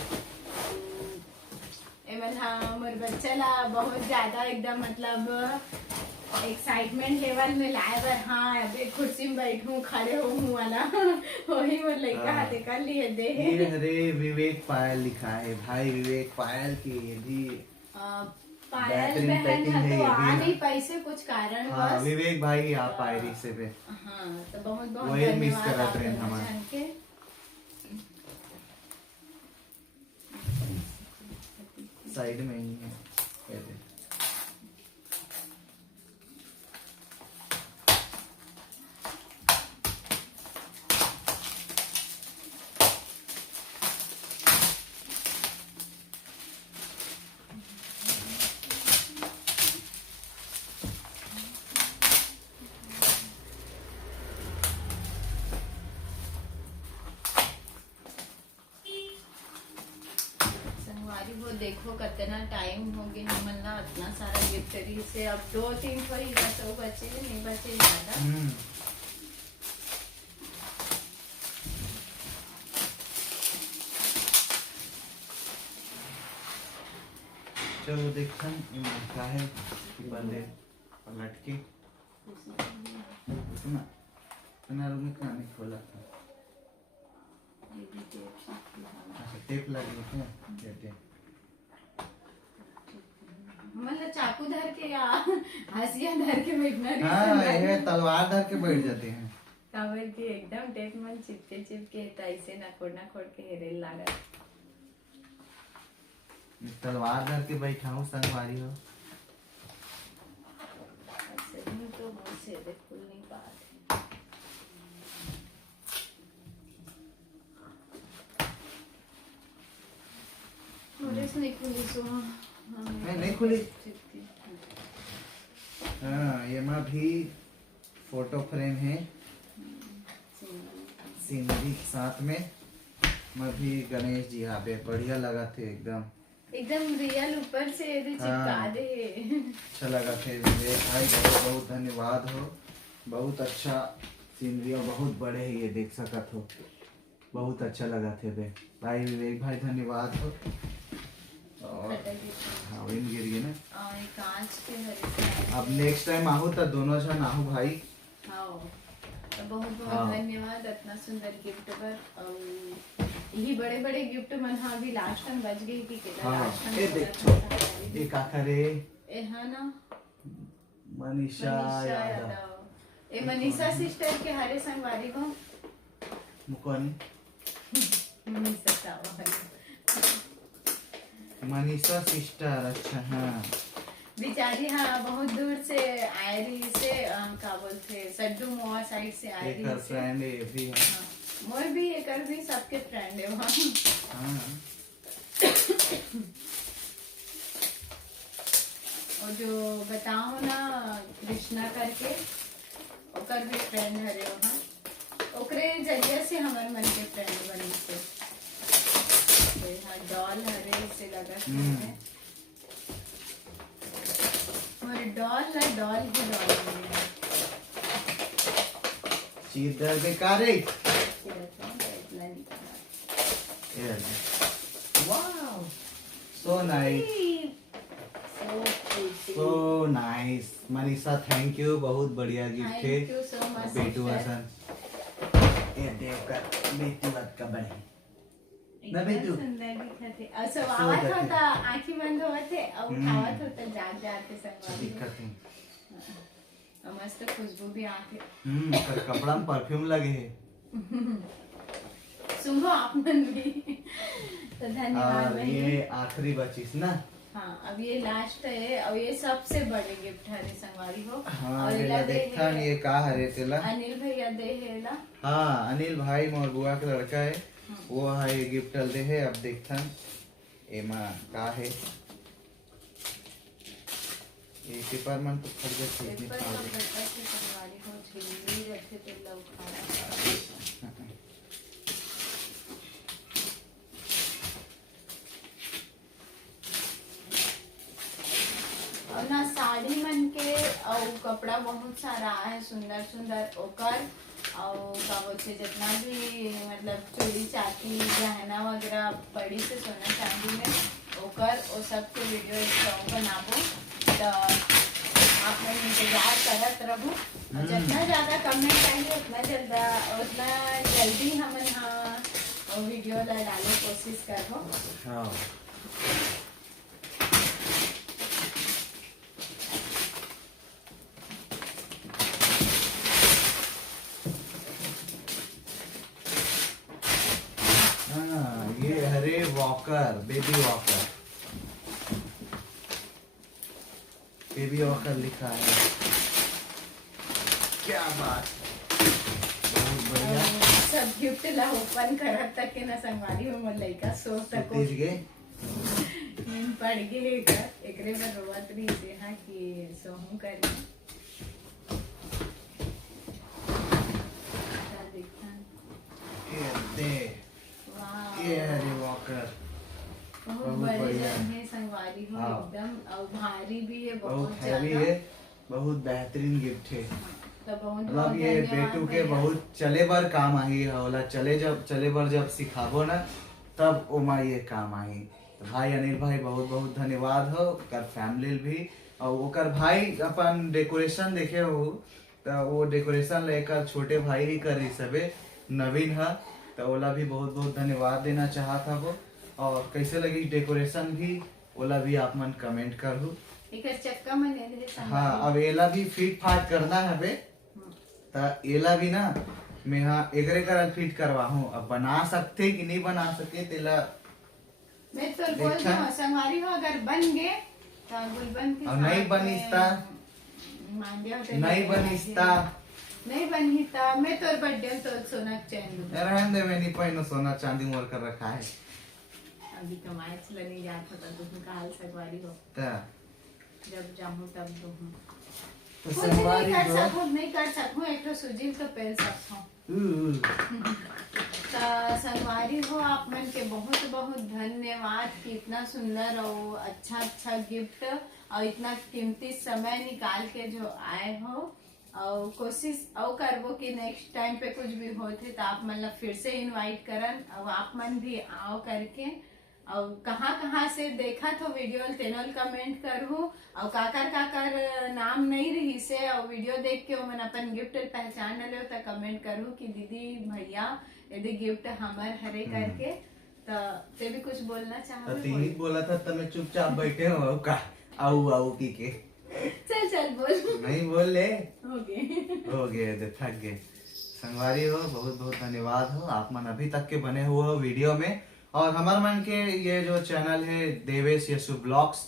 एमन हाँ मोर बच्चा ला बहुत ज्यादा एकदम मतलब एक्साइटमेंट लेवल में लाए बर हाँ अबे कुर्सी में बैठूं खड़े हूँ वाला वही मोर लड़का हाथे कर लिए दे। ये हरे विवेक पायल लिखा है भाई विवेक पायल की ये भी पायल बहन पैकिंग है है तो ये आ भी नहीं पैसे कुछ कारण हाँ बस विवेक भाई आप पायरी से पे हाँ तो बहुत बहुत वही मिस धन्यवाद करत आप रहे लोगों हमारे। जान के। साइड में ही है ये देख। संगवारी वो देखो कितना टाइम हो गया हमन ला इतना सारा गिफ्टरी से अब 2-3 कोई बचो बचे नहीं बचे ज्यादा। चलो देखन इनमें क्या है कि बंदे पलट के इतना इतना रूम में नहीं खोला था। अच्छा टेप लगी है क्या टेप मतलब चाकू धर के या हंसिया धर के बैठना नहीं हाँ संगवारी। ये तलवार धर के बैठ जाते हैं। काबर के एकदम टेप मन चिपके तो ऐसे ना खोड़ के हेरेल लागत। तलवार धर के बैठा हूँ संगवारी हो। अच्छा नहीं तो मुंह से बिल्कुल नहीं बात है। पुलिस नहीं खुली सो नहीं खुली। हाँ ये माँ भी फोटो फ्रेम है सीनरी के साथ में। मैं भी गणेश जी यहाँ पे बढ़िया लगा थे एकदम रियल ऊपर से यदि चिपका दे। अच्छा लगा थे विवेक भाई बहुत बहुत धन्यवाद हो। बहुत अच्छा सीनरी और बहुत बड़े है ये देख सकत हो बहुत अच्छा लगा थे भाई विवेक भाई धन्यवाद हो। और हाँ विन गिर गए ना कांच के हरे अब नेक्स्ट टाइम आहू तो दोनों जन आहू भाई। हाँ तो बहुत बहुत धन्यवाद इतना सुंदर गिफ्ट पर और यही बड़े बड़े गिफ्ट मन हाँ भी लास्ट टाइम बच गई कि केला हाँ लास्ट टाइम ये देखो ये काखरे ए है ना मनीषा यादव यादव ए मनीषा सिस्टर के हरे संगवारी को मुकोनी मनीषा सावरी मनीषा सिस्टर अच्छा हाँ बेचारी हाँ बहुत दूर से आए रही से क्या बोलते सड्डू मोआ साइड से आए एक रही फ्रेंड है भी है। मोर भी एक भी सबके फ्रेंड है वहाँ। हाँ और जो बताओ ना कृष्णा करके ओकर भी फ्रेंड हरे वहाँ ओकरे जरिया से हमारे मन के फ्रेंड बनी से हाँ डॉल हरे से लगा है और डॉल ही डॉल चीर दर बेकार है। Wow so nice so nice Manisha thank you बहुत बढ़िया गिफ्ट है। थैंक यू सो मच बेटू हसन ये देवकर बेटी बात का बड़ी ना बेटू सुंदर दिखते और सब आवाज होता आंखें बंद होते और उठावत होता जाग जाते संगवारी दिक्कत है। और मस्त खुशबू भी आके पर कपड़ा में परफ्यूम लगे है। सुनो आप मन भी तो धन्यवाद और ये आखिरी बचिस ना हाँ अब ये लास्ट है और ये सबसे बड़े गिफ्ट है संगवारी हो। हाँ और एला देखता ये का हरे तेला। अनिल भैया दे है ला। हाँ अनिल भाई मोर बुआ का लड़का है, वो है ये गिफ्ट दे है। अब देखता एमा का है, ये पेपर मन तो फट गए थे पेपर का बच्चा से संगवारी हो झिल्ली रखे तो लव खाना। और ना साड़ी मन के और कपड़ा बहुत सारा है सुंदर सुंदर ओकर और का बोलते जितना भी मतलब चूड़ी चाटी गहना वगैरह पड़ी से सोना चांदी में ओकर वो सब के वीडियो एक बनाबो तो आप लोग इंतजार करत रहूं। और जितना ज्यादा कमेंट आएंगे उतना जल्दी हम यहाँ वीडियो ला डाले कोशिश करबो। हाँ ये हरे वॉकर बेबी वॉकर लिखा है। क्या बात, बहुत बढ़िया। सब गिफ्ट ला ओपन करत तक के ना संगवारी में मोर लइका सो तक तेज गे नींद पड़ गए एकरे में रोवत रही से हाँ कि सोहू करी ये दे ये हरे वॉकर बहुत बड़े है संगवारी हो एकदम और भारी भी है बहुत बहुत हैवी ज्यादा। है, बहुत बेहतरीन गिफ्ट है। तो बहुत मतलब ये बेटू के बहुत चले बार काम आई है होला, चले बार जब सिखाबो ना तब ओमा ये काम आई। तो भाई अनिल भाई बहुत बहुत धन्यवाद हो, कर फैमिली भी और ओकर भाई अपन डेकोरेशन देखे हो तो वो डेकोरेशन लेकर छोटे भाई ही करी सबे नवीन है, तो ओला भी बहुत बहुत धन्यवाद देना चाहता वो। और कैसे लगी डेकोरेशन भी ओला भी आप मन कमेंट करू। एक चक्का में ले ले हाँ अब एला भी फिट फाट करना है बे, तो एला भी ना मैं हाँ एकरे करल फिट करवा हूँ। अब बना सकते कि नहीं बना सके तेला मैं तो बोल रही हूँ संगवारी हो अगर बन गए तो गुलबन के और नहीं बनिस्ता नहीं बनिस्ता नहीं बनिता मैं तोर बर्थडे तो सोना चैन दूँ। रहन दे, मैं नहीं पहनो सोना चांदी मोर कर रखा है। अभी कमाए चला नहीं जात होता तुम का हाल संगवारी हो ता जब जाऊँ तब दूँ तो कुछ संगवारी नहीं कर सकूँ एक तो सुजील तो पहल सकता संगवारी हो आप मन के बहुत बहुत धन्यवाद कि इतना सुंदर और अच्छा गिफ्ट और इतना कीमती समय निकाल के जो आए हो। और कोशिश और करबो कि नेक्स्ट टाइम पे कुछ भी होते तो आप मतलब फिर से इनवाइट करन और आप मन भी आओ करके। और कहाँ से देखा तो वीडियो तेनोल कमेंट करू और काकर नाम नहीं रही से और वीडियो देख के मन अपन गिफ्ट पहचान ले तो कमेंट करू कि दीदी भैया यदि गिफ्ट हमर हरे करके। तो ते भी कुछ बोलना चाहो? तीन बोला था तब मैं चुपचाप बैठे हो का आओ की के चल बोल नहीं बोल ले हो गए थक गए। संगवारी हो बहुत बहुत धन्यवाद हो, आप मन अभी तक के बने हुए हो वीडियो में। और हमार मन के ये जो चैनल है देवेश यशु ब्लॉग्स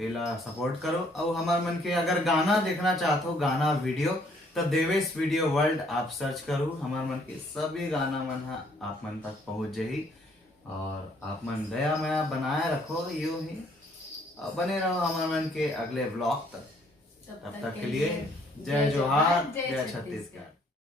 इला सपोर्ट करो। और हमार मन के अगर गाना देखना चाहते हो गाना वीडियो तो देवेश वीडियो वर्ल्ड आप सर्च करो। हमार मन के सभी गाना मन आप मन तक पहुंच जाही। और आप मन दया माया बनाए रखो यूं ही बने रहो हमारे मन के अगले ब्लॉग तक। तब तक के लिए जय जोहार जय छत्तीसगढ़।